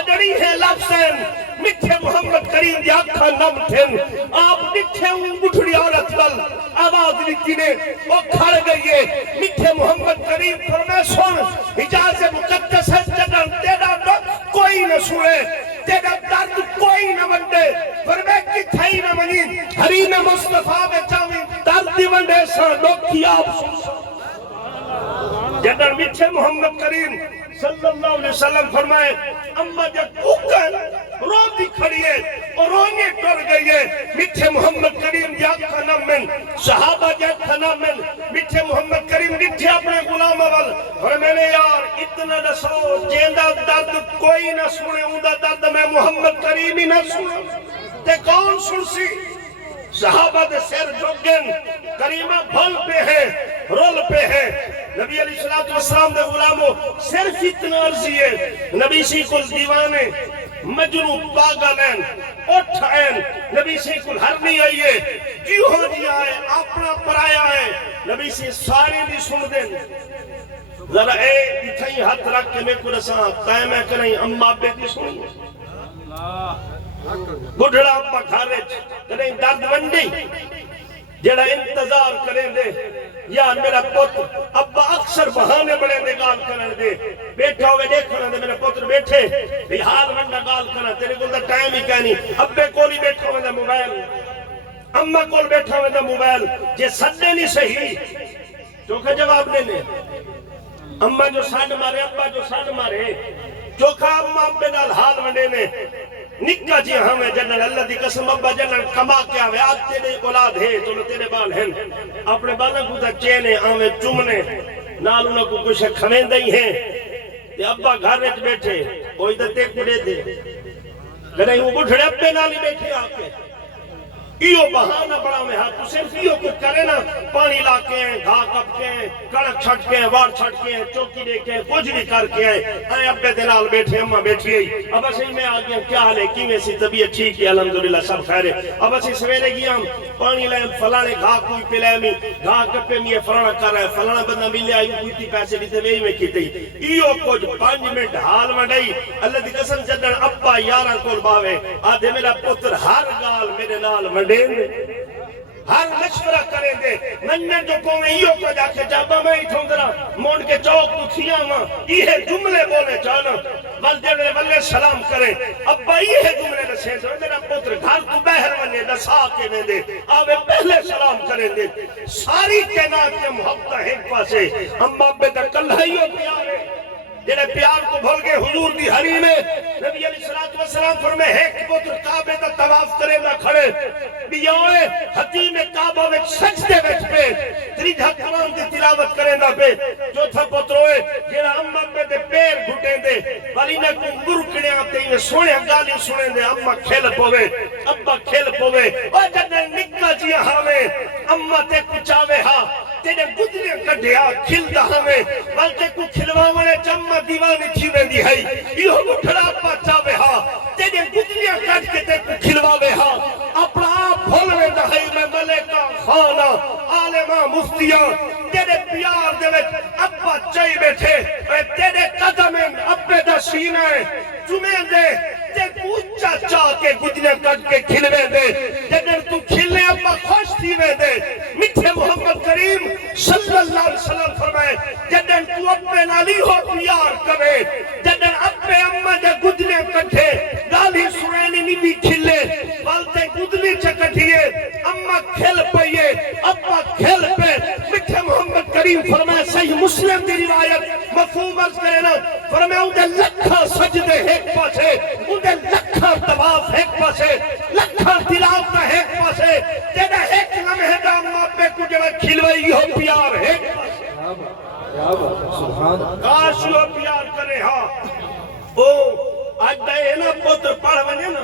جڑی ہے لفظیں مٹھے محمد کریم دی آنکھاں نم تھن آپ مٹھے ان بٹھڑی عورت وال آواز لکھی نے وہ کھڑ گئی ہے مٹھے محمد کریم فرمائے سن حجاز مقدس ہے جڑا تیرا دکھ کوئی نہ سنے تیرا درد کوئی نہ بندے فرمائے کتھائی نہ منی حریم مصطفیٰ میں چاہویں درد دی بندے سا دکھی آپ سن جڑا مٹھے محمد کریم صلی اللہ علیہ وسلم فرمائے اما جب اوکر رو دی کھڑی ہے اور رونے ٹر گئی ہے مٹھے محمد کریم جات خانم من صحابہ جات خانم من مٹھے محمد کریم مٹھے اپنے غلام اول اور میں نے یار اتنا نسو جیندہ درد کوئی نہ سنے اندہ درد میں محمد کریم ہی نہ سنے تے کون سنسی صحابہ دے سیر جوگن کریمہ بھل پہ ہے رول پہ ہے نبی علیہ السلام دے غلاموں صرف اتنا عرضی ہے نبی سی کل دیوانے مجنو پاگلین اٹھائیں نبی سی کل ہر نہیں آئیے کیوں ہو دیا ہے اپنا پرایا ہے نبی سی سارے نہیں سن دیں ذرا اے اتھائی ہاتھ رکھ کے میں کو رسان قائم ہے کہ نہیں اممہ بیٹی سن بڑھڑا اپا کھارج کہ نہیں درد بندی جڑا انتظار کریں دے یار میرا پتر ابا اکثر بہانے بڑے دے گال کرن دے بیٹھا ہوئے دیکھنا دے میرا پتر بیٹھے بھی حال منڈا گال کرنا تیرے کو دا ٹائم ہی کہنی ابے کولی بیٹھا ہوئے دا موبائل اممہ کول بیٹھا ہوئے دا موبائل جے سدے نہیں صحیح چوکھا جواب دینے اممہ جو ساڑھ مارے ابا جو ساڑھ مارے چوکھا اممہ ابے نال حال منڈے نے نکا جی ہمیں جنن اللہ دی قسم ابا جنن کما کے آوے آج تیرے اولاد ہے تو تیرے بال ہیں اپنے بالا کو تا چینے آوے چمنے نال انہوں کو کچھ کھوین دئی ہیں تے ابا گھر رچ بیٹھے کوئی تا تے کڑے دے لڑائی وہ بٹھڑے ابے نالی بیٹھے آکے ایو بہانہ بڑا میں ہاتھ تو صرف ایو کچھ کرے نا پانی لاکے ہیں گھا کپ کے ہیں کڑک چھٹ کے ہیں وار چھٹ کے ہیں چوکی دے کے ہیں کچھ بھی کر کے ہیں آئے ابے دلال بیٹھے اممہ بیٹھی گئی اب اسی میں آگیا کیا حال ہے کی میں سی طبیعت ٹھیک ہے الحمدللہ سب خیر ہے اب اسی سویرے گیا ہم پانی لائیں فلانے گھا کوئی پلے میں گھا کپے میں فلانا کر رہا ہے فلانا بندہ ملے آئی کوئی تی پیسے لیتے وہی میں کی تی ایو کچھ 5 منٹ حال منڈائی اللہ دی قسم جدن ابا یارہ کول باوے آدھے میرا پتر ہر گال میرے نال منڈے ہر مشورہ کریں دے مننے جو کوئی ایو کو جا کے جابا میں ہی تھوندرا موڑ کے چوک کچھیاں ماں یہ جملے بولے جانا والدے والے سلام کریں ابا یہ جملے رسے دو میرا پتر گھر کو بہر ونے دسا کے میں دے آوے پہلے سلام کریں دے ساری کائنات کے محبتہ ایک پاسے اماں بے دکلہیوں پیارے جنہیں پیار کو بھول گئے حضور دی حری میں نبی علیہ السلام فرمے ایک پتر کعبے دا طواف کرے نہ کھڑے بیاوے حتیم کعبہ وچ سجدے وچ پہ تریجہ قرآن دی تلاوت کرے نہ پہ چوتھا پتر ہوئے جنہیں اممہ پہ دے پیر گھٹے دے والی نہ کو مرکڑے آتے ہیں سونے گالی سنے دے اممہ کھیل پوے ابا کھیل پوے اور جنہیں نکا جی ہمیں اممہ تے کچاوے ہاں تیرے گدلیاں کڑھیا کھل دا ہمیں بلکہ کو کھلواونے چمہ دیوانی تھی ویندی ہے یہ مٹھڑا پاچاوے ہاں تیرے گدلیاں کڑھ کے تے کو کھلواوے ہاں اپنا آپ بھول ویندہ ہے میں ملکہ خانہ عالمہ مفتیاں تیرے پیار دے وچ ابا چائی بیٹھے تیرے قدمیں ابے دا سینہ چمیں دے تے پوچھا چاہ کے گدلیاں کڑھ کے کھلوے دے جنر تو کھلنے ابا خوش تھی وے دے مٹھے محمد کریم صلی اللہ علیہ وسلم فرمائے جنر تو اپنے نالی ہو پیار کرے جنر اپنے اممہ دے گدلے کٹھے گالی سنینی نہیں بھی کھلے والتے گدلی چکٹھیے اممہ کھل پئیے ابا کھل پہ مٹھے محمد کریم فرمائے صحیح مسلم دی روایت مفہوم عرض کرے نا فرمائے اندھے لکھا سجدے ایک پاسے اندھے لکھا طواف ایک پاسے لکھا تلاوت ایک پاسے جنہ ایک لمحے دا اممہ پہ کو جنہ کھلوائی ہو پیار ہے کاش ہو پیار کرے ہاں او آج دائے نا پتر پڑھ بنے نا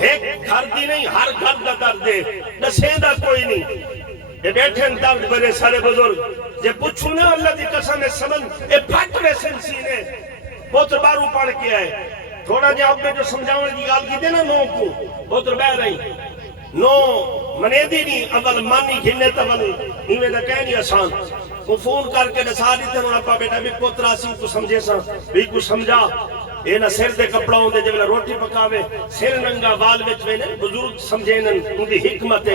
ایک گھر دی نہیں ہر گھر دا درد دے نسیدہ کوئی نہیں یہ بیٹھیں درد بڑے سارے بزرگ یہ پوچھو نا اللہ دی قسم سمن یہ پھٹ میں سنسینے پتر بارو پڑھ کے آئے تھوڑا جا آپ میں جو سمجھاؤں دی گال کی دے نا نو کو پتر بہ رہی نو منے دی نہیں اول مانی گھنے تول ہمیں دا کہنی آسان وہ فون کر کے نسا دیتے ہیں اپا بیٹا بھی پوترا سی کو سمجھے سا بھی کو سمجھا یہ نہ سر دے کپڑا ہوں دے جب روٹی پکاوے سر ننگا وال وچ وینے بزرگ سمجھے ان دی حکمت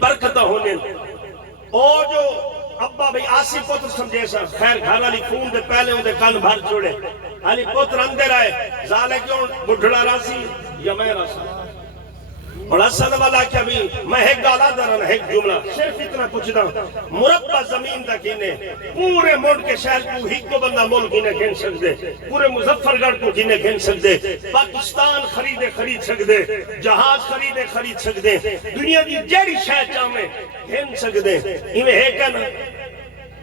برکتہ ہونے اور جو ابا بھئی آسی پوتر سمجھے سا خیر گھر والی خون دے پہلے ہوں دے کن بھر چھوڑے علی پوتر اندر آئے زالے کیوں بڑھڑا راسی یا میں راسی اور اصل والا کیا بھی میں ایک گالا دارن ایک جملہ صرف اتنا کچھ دا مربع زمین دا کینے پورے ملک کے شہر کو ہی کو بندہ ملک ہی نے گھن سکتے پورے مظفرگڑھ کو ہی نے گھن سکتے پاکستان خرید سکتے جہاز خرید سکتے دنیا کی جیڑی شہر چاہمیں گھن سکتے ہمیں ایک ہے نا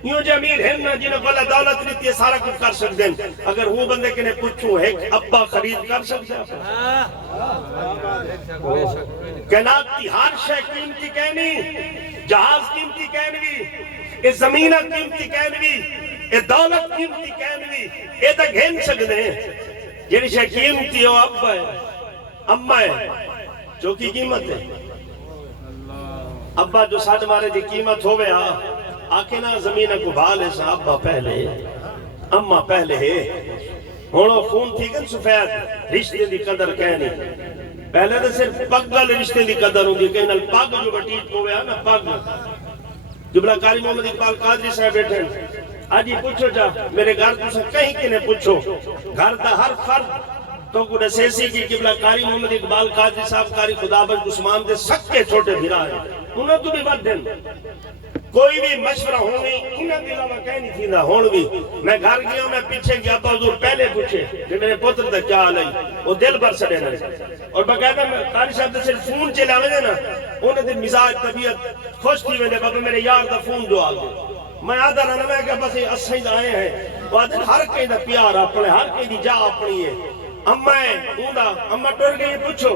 یوں جو امیر ہیں نا جنہوں کو اللہ دولت لیتی ہے سارا کچھ کر سکتے ہیں اگر وہ بندے کے نے پوچھو ایک ابا خرید کر سکتے ہیں کائنات کی ہر شے قیمتی کہنی جہاز قیمتی کہنوی اے زمینہ قیمتی کہنوی اے دولت قیمتی کہنوی اے تک گھن سکتے ہیں جنہی شے قیمتی ہو ابا ہے اممہ ہے جو کی قیمت ہے ابا جو ساتھ مارے دی قیمت ہوئے آکے نا زمینہ کو بھالے سا ابا پہلے اممہ پہلے ہے ہونو خون تھی گن سفید رشتے دی قدر کہنی پہلے تو صرف پگ والے رشتے کی قدر ہوتی ہے، کہ پگ جو بٹیٹ کو ہے نا پگ جبلا قاری محمد اقبال قادری صاحب بیٹھے آج ہی پوچھو جا میرے گھر تُسے کہیں کنے پوچھو گھر دا ہر فرد تو کو سیسی کی قبلہ قاری محمد اقبال قادری صاحب قاری خدا بخش عثمان دے سکے چھوٹے بھرا ہے انہوں تو بھی بات دیں کوئی بھی مشورہ ہونی انہوں نے علاوہ کہیں نہیں تھی نہ ہون بھی میں گھر گیا میں پیچھے گیا ابا حضور پہلے پوچھے کہ میرے پتر دا کیا حال ہے وہ دل بھر سڑے نا اور باقاعدہ میں قاری صاحب سے فون چلا ہوئے نا انہوں نے مزاج طبیعت خوش تھی میں بابا میرے یار دا فون جو آ گئے میں آدھا رہنا میں کہ بس اساں ہی آئے ہیں وہ آدھا ہر کہیں دا پیار اپنے ہر کہیں دی جا اپنی ہے اممہ ٹور گئی پوچھو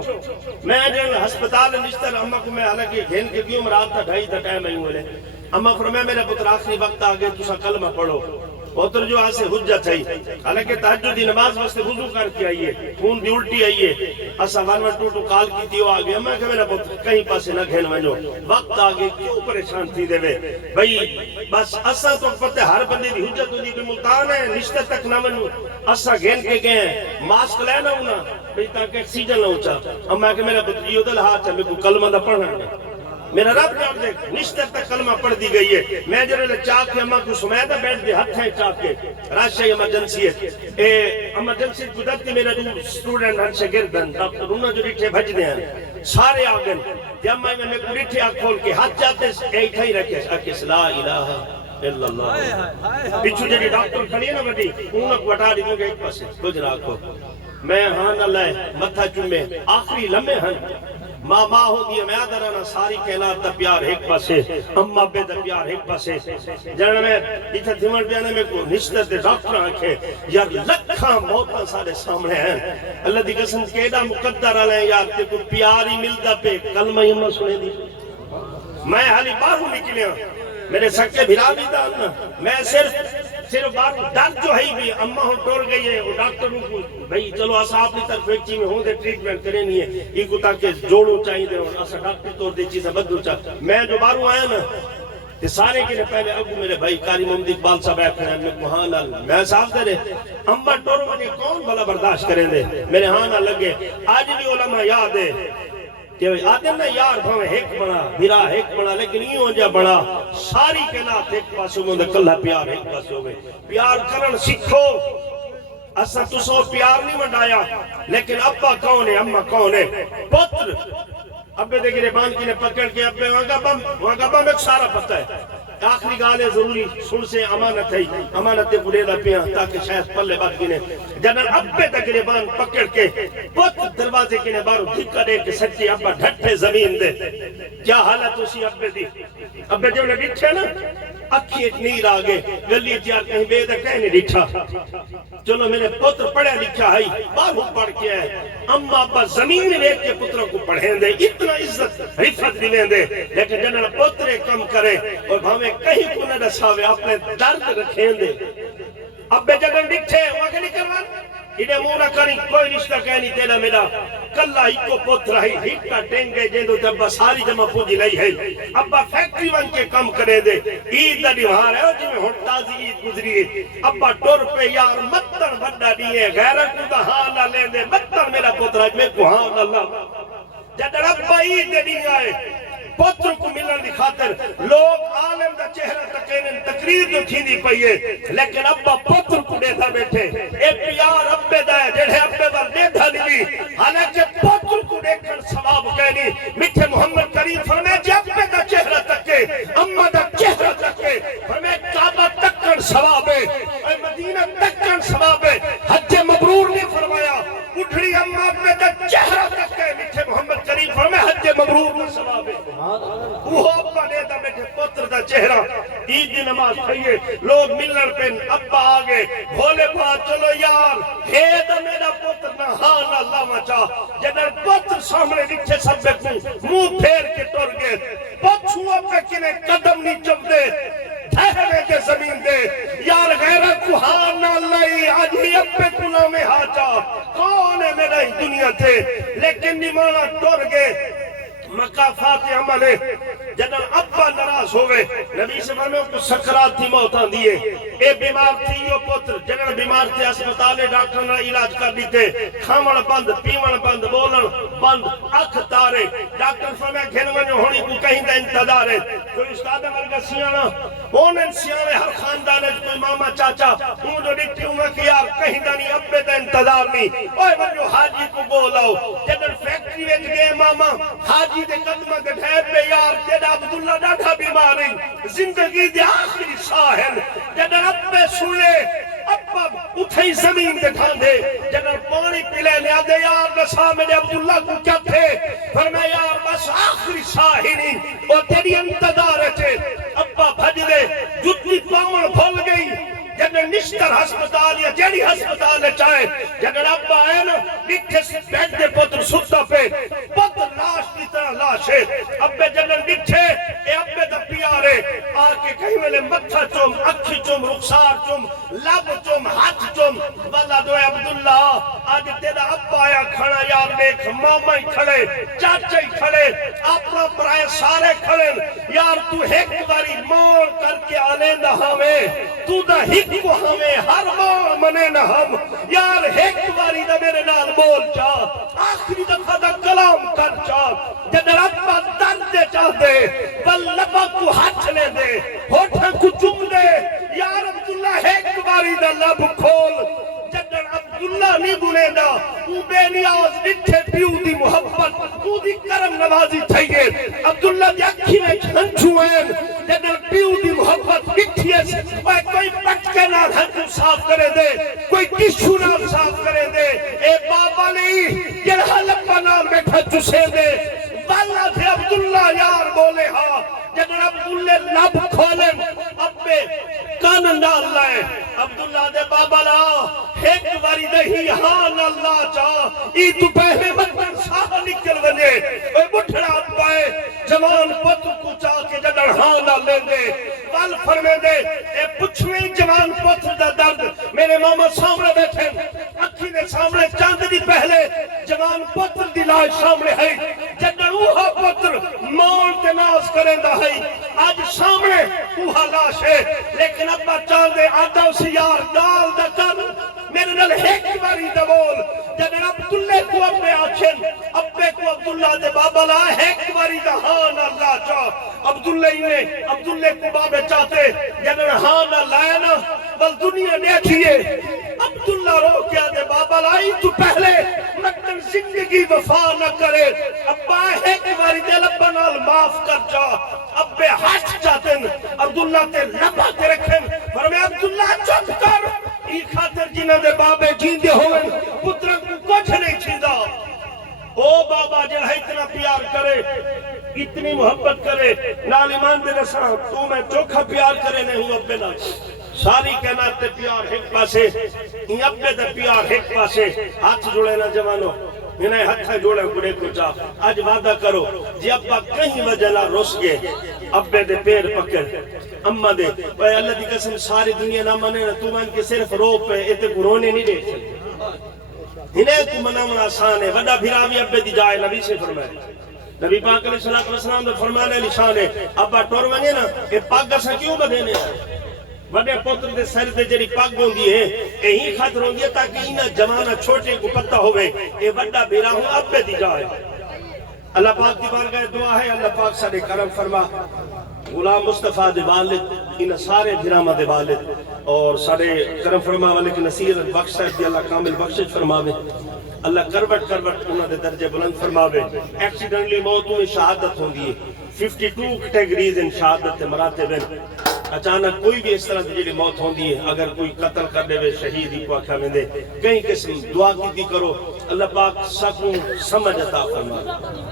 میں جن ہسپتال نشتر اممہ کو میں حالانکہ گھن کے کیوں مراد تھا ڈھائی تھا ٹائم نہیں ہوئے اممہ فرمایا میرے پتر آخری وقت آگے تُسا کلمہ پڑھو پتر جو آسے حجت ہے حالانکہ تحجد دی نماز واسطے وضو کر کے آئیے خون دی الٹی آئیے اسا 112 کال کی تھی آگے اممہ کہ میرا پتر کہیں پاسے نہ گھن ونجو وقت آگے کیوں پریشان تھی دے بھئی بس اسا تو پتہ ہر بندے دی حجت ہوتی کہ ملتان ہے نشتر تک نہ ونو اسا گھن کے گئے ہیں ماسک لینا ہونا بھئی تاکہ اکسیجن نہ ہوچا اممہ کہ میرا پتر یہ دل ہاتھ ہے میں کو کلمہ نہ پڑھنا میرا رب جان دے نشتر تک کلمہ پڑھ دی گئی ہے میں جنہوں نے چاک کے اممہ کو سمیدہ بیٹھ دے ہتھ ہیں چاک کے راشائی ایمرجنسی ہے ایمرجنسی قدرت کے میرا جو سٹوڈنٹ ہن شگردن ڈاکٹر انہوں جو ریٹھے بھج دے ہیں سارے آگن جب میں کو ریٹھے آگ کھول کے ہاتھ جاتے ایک ہی رکھے اکس لا الہ الا اللہ پچھو جنہی ڈاکٹر کھڑی ہے نا بڑی انہوں کو وٹا دی دوں گے ایک پاسے گجرا کو میں ہاں اللہ متھا چمے آخری لمحے ہن ماں ہو دیا میں آدھرانا ساری کہنات دا پیار ایک پاسے اممہ بے دا پیار ایک پاسے جنہاں میں اتھا دھمڑ بیانے میں کو نشتر دے ڈاکٹر آنکھیں یار لکھاں موتاں سارے سامنے ہیں اللہ دی قسم کیڑا مقدر علیہ یار تے کو پیاری ملتا پہ کلمہ ہمیں سنے دی میں حالی باہو نکلیا میرے سکے بھرا بھی دانا میں صرف بات ڈر جو ہے بھی اممہ ہوں ٹور گئی ہے وہ ڈاکٹروں کو بھئی چلو اسا اپنی طرف ایک چیز میں ہوں دے ٹریٹمنٹ کرنی ہے ایک کو تاکہ جوڑوں چاہیے دے اور اسا ڈاکٹر طور دے چیزیں بدلو چاہتا میں جو باروں آیا نا کہ سارے کے پہلے ابو میرے بھائی قاری محمد اقبال صاحب ایک ہیں میں کوہاں نال میں صاحب دے رہے اممہ ٹور مجھے کون بھلا برداشت کریں دے میرے ہاں نہ لگے آج بھی علماء یاد ہے کہ آدم نے یار بھاوے ایک بڑا بھرا ایک بڑا لیکن یہ ہو جا بڑا ساری کے نات ایک پاس ہوگا کلہ پیار ایک پاس ہوگا پیار کرن سکھو اسا تو سو پیار نہیں منڈایا لیکن ابا کون ہے اممہ کون ہے پتر ابے دے گرے بان کی نے پکڑ کے ابے وہاں کا بم ایک سارا پتہ ہے آخری گالے ضروری سن سے امانت ہے امانت پڑے دا پیاں تاکہ شاید پلے بات کی نے جنر ابے دا گریبان پکڑ کے پتر دروازے کی نے بارو دھکا دے کے سچے ابا ڈھٹے زمین دے کیا حالت اسی ابے دی ابے جو نے ڈٹھے نا اکھی ایک نیر آگے گلی تیار کہیں بے دے کہنے ڈٹھا چلو میں نے پتر پڑھے لکھا ہے بارو پڑھ کے ہے اما ابا زمین ویک کے پتروں کو پڑھیں دے اتنا عزت حفظ دلیں دے لیکن جنر پترے کم کرے اور بھاوے کہیں کو نہ رساوے اپنے درد رکھیں دے ابے جگہ ڈٹھے وہاں کے نکلوان انہیں مونہ کریں کوئی رشتہ کہنی تیرا میرا کلہ ہی کو پتر ہے ہکا ٹینگے جیندو جب ساری جمع پوجی لئی ہے ابا فیکٹری ون کے کم کرے دے عید دا دیوار ہے جو میں ہٹازی عید گزری ہے ابا ٹور پہ یار مطر بڑا دیئے غیرت کو دا حالہ لیں دے مطر میرا پتر ہے میں کو ہاں اللہ جب ابا عید دے نہیں آئے پتر کو ملن دی خاطر لوگ عالم دا چہرہ تکینن تقریر جو تھی دی پئیے لیکن ابا پتر کو دیتا بیٹھے اے پیار ابے دا ہے جڑے ابے بار دیتا نہیں حالانکہ پتر کو دیکھن ثواب کہنی میٹھے محمد کریم فرمائے جی ابے دا چہرہ تکے اممہ دا چہرہ تکے فرمائے کعبہ تکن ثواب ہے اے مدینہ تکن ثواب ہے حج مبرور نے فرمایا اٹھڑی اممہ ابے دا چہرہ تکے میٹھے محمد کریم فرمائے حج مبرور نے ثواب ہے وہ ابا دیتا بیٹھے پتر دا چہرہ عید دی نماز پڑھئے لوگ ملن پہ ابا آگے بھولے بات چلو یار ہے دا میرا پتر نہ ہاں نہ اللہ مچا جنر پتر سامنے نکھے سب بیکوں منہ پھیر کے ٹور گئے پچھو ابے کنے قدم نہیں چپ دے ٹھہرے کے زمین دے یار غیرت کو ہاں نہ اللہ آج ہی ابے کنا میں ہاں چا کون ہے میرا ہی دنیا تھے لیکن نمانا ٹور گئے مکافات عمل ہے جنہاں ابا ناراض ہوئے نبی سے فرمائے کو سکرات تھی موت آن دیئے اے بیمار تھی یہ پتر جنہاں بیمار تھے اسپتالے ڈاکٹر نے علاج کر دیتے کھامن بند پیمن بند بولن بند اکھ تارے ڈاکٹر فرمائے گھن ونجو ہونی کو کہیں دا انتظار ہے کوئی استاد مرگا سیانا انہیں سیانے ہر خاندان ہے کوئی ماما چاچا ان جو ڈٹی ہوں کہ یار کہیں دا نہیں ابے دا انتظار نہیں اوہ ونجو حاجی کو بولاؤ جنہاں فیکٹری ویج گئے ماما حاجی دے قدمہ دے ڈھیر پہ یار تیرا عبداللہ ڈاٹھا بیماری زندگی دے آخری ساحل جنہاں ابے سنے ابا اٹھائی زمین دے کھاندے جنہاں پانی پلے لیا دے یار نسا میرے عبداللہ کو کیا تھے فرمایا یار بس آخری ساحلی اور تیری انتظار ہے ابا بھج دے جتی پاون بھول گئی جنہاں نشتر ہسپتال یا جیڑی ہسپتال چاہے جنہاں ابا آئے نا نکھے سے بیٹھ دے پتر ستا پہ پتر لاش کی طرح لاش ہے ابے جنہاں نکھے اے ابے دا پیارے آکے کہیں میں لے متھا چوم اکھی چوم رخسار چوم لب چوم ہاتھ چوم والا دوے عبداللہ آج تیرا ابا آیا کھڑا یار دیکھ ماما ہی کھڑے چاچا ہی کھڑے اپنا پرائے سارے کھڑے یار تو ایک باری مور کر کے آنے نہ ہمیں تو دا ہک کو ہمیں ہر ماں منے نہ ہم یار ایک باری دا میرے نال بول جا آخری دفعہ دا کلام کر جا جنہاں ابا درد دے چاہ دے بل لبا کو ہاتھ لے دے ہوٹھا کو چم دے یار عبداللہ ایک باری دا لب کھول جنہاں عبداللہ نہیں بنے دا او بے نیاز نٹھے پیو دی محبت او دی کرم نوازی تھئیے عبداللہ دی اکھی میں چھنچوئن جنہاں پیو دی محبت نٹھیے سے کوئی پٹ کے نال ہنچو صاف کرے دے کوئی ٹیشو نال صاف کرے دے اے بابا نہیں جنہاں لپا نال بیٹھا چسے دے والا تھے عبداللہ یار بولے ہاں جنہاں عبداللہ لب کھولن ابے کان نال لائے عبداللہ دے بابا لا ایک باری دہی ہاں اللہ چاہ ای تو پہلے بطن ساہ نکل ونے اے بٹھڑا پائے جوان پتر کو چاہ کے جنہاں ہاں نہ لے دے وال فرمے دے اے پچھویں جوان پتر دا درد میرے ماما سامنے بیٹھے اکھی نے سامنے چاند دی پہلے جوان پتر دی لاش سامنے ہے جنہاں اوہا پتر مول تے ناز کریں دا ہے آج سامنے اوہا لاش ہے لیکن ابا چاندے آدھا اسی یار ڈال دا کر میرے نل ایک باری دا بول جنہاں عبداللہ کو ابے آچھن ابے کو عبداللہ دے بابا لا ایک باری دا ہاں نہ لا چاہ عبداللہ کو بابے چاہتے جنہاں ہاں نہ لائے نا بل دنیا دیکھئے عبداللہ رو کیا دے بابا لائی تو پہلے مطلب زندگی وفا نہ کرے ابا ایک باری دے لبا نال معاف کر جا ابے ہاتھ چاہتے عبداللہ تے لبا تے رکھیں فرمے عبداللہ چپ کر ای خاطر جنہ دے بابے جیندے ہوئے پترہ کو کچھ نہیں چھیندہ او بابا جنہ اتنا پیار کرے اتنی محبت کرے نال ایمان دے رسان تو میں چوکھا پیار کرے نہیں ہوں ابے نال ساری کہنات تے پیار ایک پاسے ہی ابے دے پیار ایک پاسے ہاتھ جوڑے نہ جوانو انہیں ہتھا جوڑے بڑے کو چاہ آج وعدہ کرو جی ابا کہیں وجہ نہ رس گئے ابے دے پیر پکڑ اممہ دے اے اللہ دی قسم ساری دنیا نہ منے نہ تو من کے صرف رو پہ ایتے کو رونے نہیں دے انہیں کو منامنا آسان ہے وڈا بھراوی ابے دی جائے نبی سے فرمائے نبی پاک علیہ السلام دے فرمانے لشان ہے ابا ٹور ونگے نا اے پاک گسا کیوں بدینے وڈے پوتر دے سر دے جڑی پاک ہوندی ہے یہی خاطر ہوندی ہے تاکہ انہاں جوانہ چھوٹے کو پتہ ہوئے اے وڈا بھیرا ہوں ابے دی جائے اللہ پاک دی بارگاہ دعا ہے اللہ پاک سارے کرم فرما غلام مصطفیٰ دے والد انہاں سارے بھیرامہ دے والد اور سارے کرم فرما والے کی نصیر بخش صاحب دی اللہ کامل بخشش فرماوے اللہ کروٹ انہاں دے درجے بلند فرماوے ایکسیڈنٹلی موتوں میں شہادت ہوندی ہے 52 کیٹیگریز ان شہادت مراتب ہیں اچانک کوئی بھی اس طرح دی موت ہوندی ہے اگر کوئی قتل کر دے وے شہید ہی کو آکھا میں دے کہیں قسم دعا کی کرو اللہ پاک سکوں سمجھ عطا فرما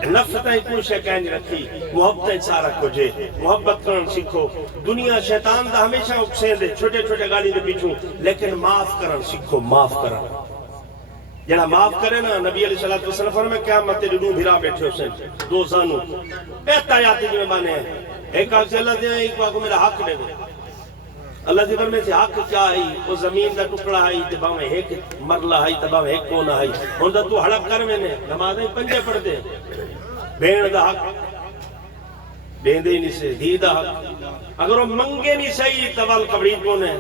نفرتیں کوئی شے کہیں رکھی محبتیں سارا کجے محبت کرن سیکھو دنیا شیطان دا ہمیشہ اکسیں دے چھوٹے چھوٹے گالی دے پیچھوں لیکن معاف کرن سیکھو معاف کرن جنہا معاف کرے نا نبی علیہ السلام فرمائے قیامت تیرے دو بھرا بیٹھے حسین دو زانو ایتا یاتی جو میں مانے ہیں ایک آگ سے اللہ دیا ہے ایک آگو میرا حق دے دے اللہ دی فرمائے سے حق کیا ہے وہ زمین دا ٹکڑا ہے تبا میں ایک مرلہ ہے تبا میں ایک کونا ہے ہندہ تو حڑپ کر میں نے نمازیں پنجے پڑھ دے بین دا حق دیندے نہیں سے دھی دا حق اگر وہ منگے نہیں صحیح تول قبری کونے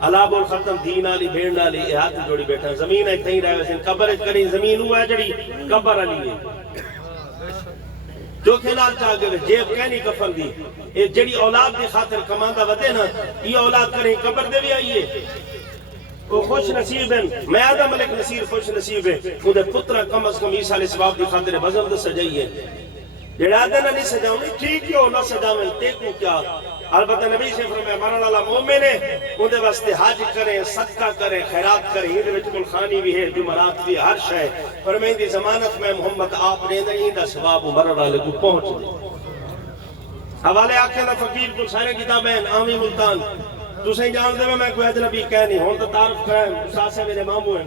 علاب الختم دین آلی بین آلی ہاتھ جوڑی بیٹھا زمین ایک تھیں رہے ویسے قبر کریں زمین ہوا ہے جڑی قبر علی ہے جو کھلال چاہ گئے جیب کہنی کفن دی یہ جڑی اولاد دی خاطر کماندہ ودے نا یہ اولاد کریں قبر دے بھی آئیے وہ خوش نصیب ہیں میں آدم ملک نصیر خوش نصیب ہے مجھے پترہ کم از کم عیسیٰ علیہ السلام دی خاطر بزم دے سجائیے جڑا آدھنا نہیں سجاؤں نہیں ٹھیک ہو نہ سجاؤں دیکھوں کیا البتہ نبی سے فرمائے مرن اللہ مومن ہے اندھے واسطے حج کریں صدقہ کریں خیرات کریں اندھے وچ کل خانی بھی ہے جمعرات بھی ہر شے فرمائے دی ضمانت میں محمد آپ نے دیں اندھا ثواب مرن اللہ کو پہنچ دیں حوالے آکھیں نا فقیر کل سارے کتابیں آمی ملتان تو سہیں جان دے میں کوئی اجنبی کہہ نہیں ہون تو تعارف کریں ساسے میرے مامو ہیں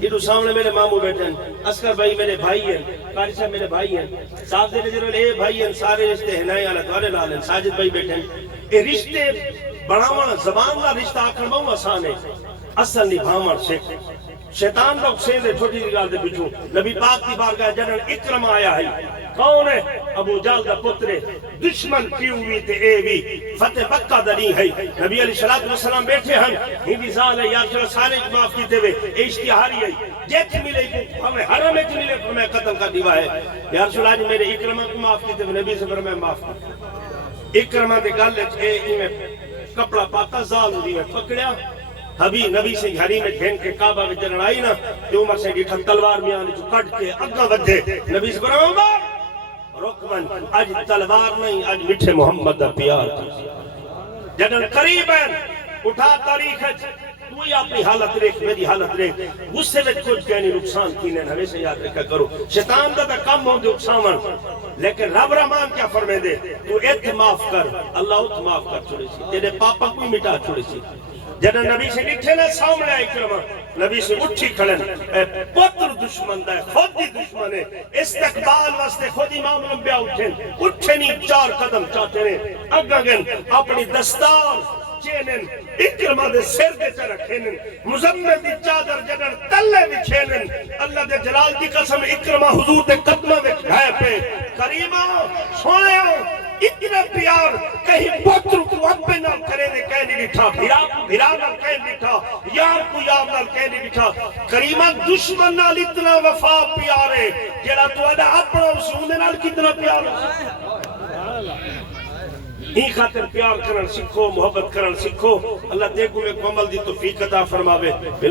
یہ سامنے میرے مامو بیٹھے ہیں اسکر بھائی میرے بھائی ہیں قاری صاحب میرے بھائی ہیں صاحب دے نجرل اے بھائی ہیں سارے رشتے ہیں نائے آلہ دوارے لال ہیں ساجد بھائی بیٹھے ہیں اے رشتے بڑھاونا زبان کا رشتہ آکھر بہو آسان ہے اصل نبھامر سکھ شیطان دا حسین دے چھوٹی نگال دے بچوں نبی پاک کی بارگاہ جنرل اکرم آیا ہے کون ہے ابو جال دا پترے دشمن کیوں ہوئی تے اے بھی فتح مکہ دنی ہے نبی علیہ السلام بیٹھے ہیں ہندی زال ہے یا چلو سارے معاف کیتے ہوئے اشتہاری ہے جیت ملے کو ہمیں حرم ایک ملے کو میں قتل کر دیوا ہے یا رسول اللہ میرے اکرمہ کو معاف کیتے ہوئے نبی سے فرمائے معاف کیتے اکرمہ دے گل اے میں کپڑا پاتا زال دی میں پکڑیا حبی نبی سے گھری میں گھین کے کعبہ میں لڑائی نا کہ عمر سے ڈیٹھا تلوار میں آنے جو کٹ کے اگا ودھے نبی سے فرمائے عمر رکمن آج تلوار نہیں آج مٹھے محمد دا پیار جنن قریب ہے اٹھا تاریخ ہے تو ہی اپنی حالت ریکھ میری حالت ریکھ غصے میں کچھ کہنی نقصان کی نہیں ہمیشہ یاد رکھا کرو شیطان دا کم ہوں جو اقسامن لیکن رب رحمان کیا فرمے دے تو ایت معاف کر اللہ ات معاف کر چھوڑے سی تیرے پاپا کوئی مٹا چھوڑے سی جنہاں نبی سے لکھے نا سامنے اکرمہ نبی سے اٹھی کھڑن پتر دشمن دا ہے خود ہی دشمن ہے استقبال واسطے خود امام انبیاء اٹھیں اٹھے نہیں 4 قدم چاہتے ہیں اگاگن اپنی دستار چینن اکرمہ دے سر دے چا رکھینن مزمل دی چادر جنر تلے بچھینن اللہ دے جلال دی قسم اکرمہ حضور دے قدمہ دے گھائے پہ کریمہ سونے اتنا پیار کہیں پتر کو اپنے نام کرے دے کہہ نہیں بٹھا بھیرا نال کہہ نہیں بٹھا یار کو یار نال کہہ نہیں بٹھا کریمہ دشمن نال اتنا وفا پیار ہے جیڑا تو ادا اپنا اسے نال کتنا پیار ہے ہی خاطر پیار کرن سکھو محبت کرن سکھو اللہ دیکھو میں کو عمل دی توفیق عطا فرماوے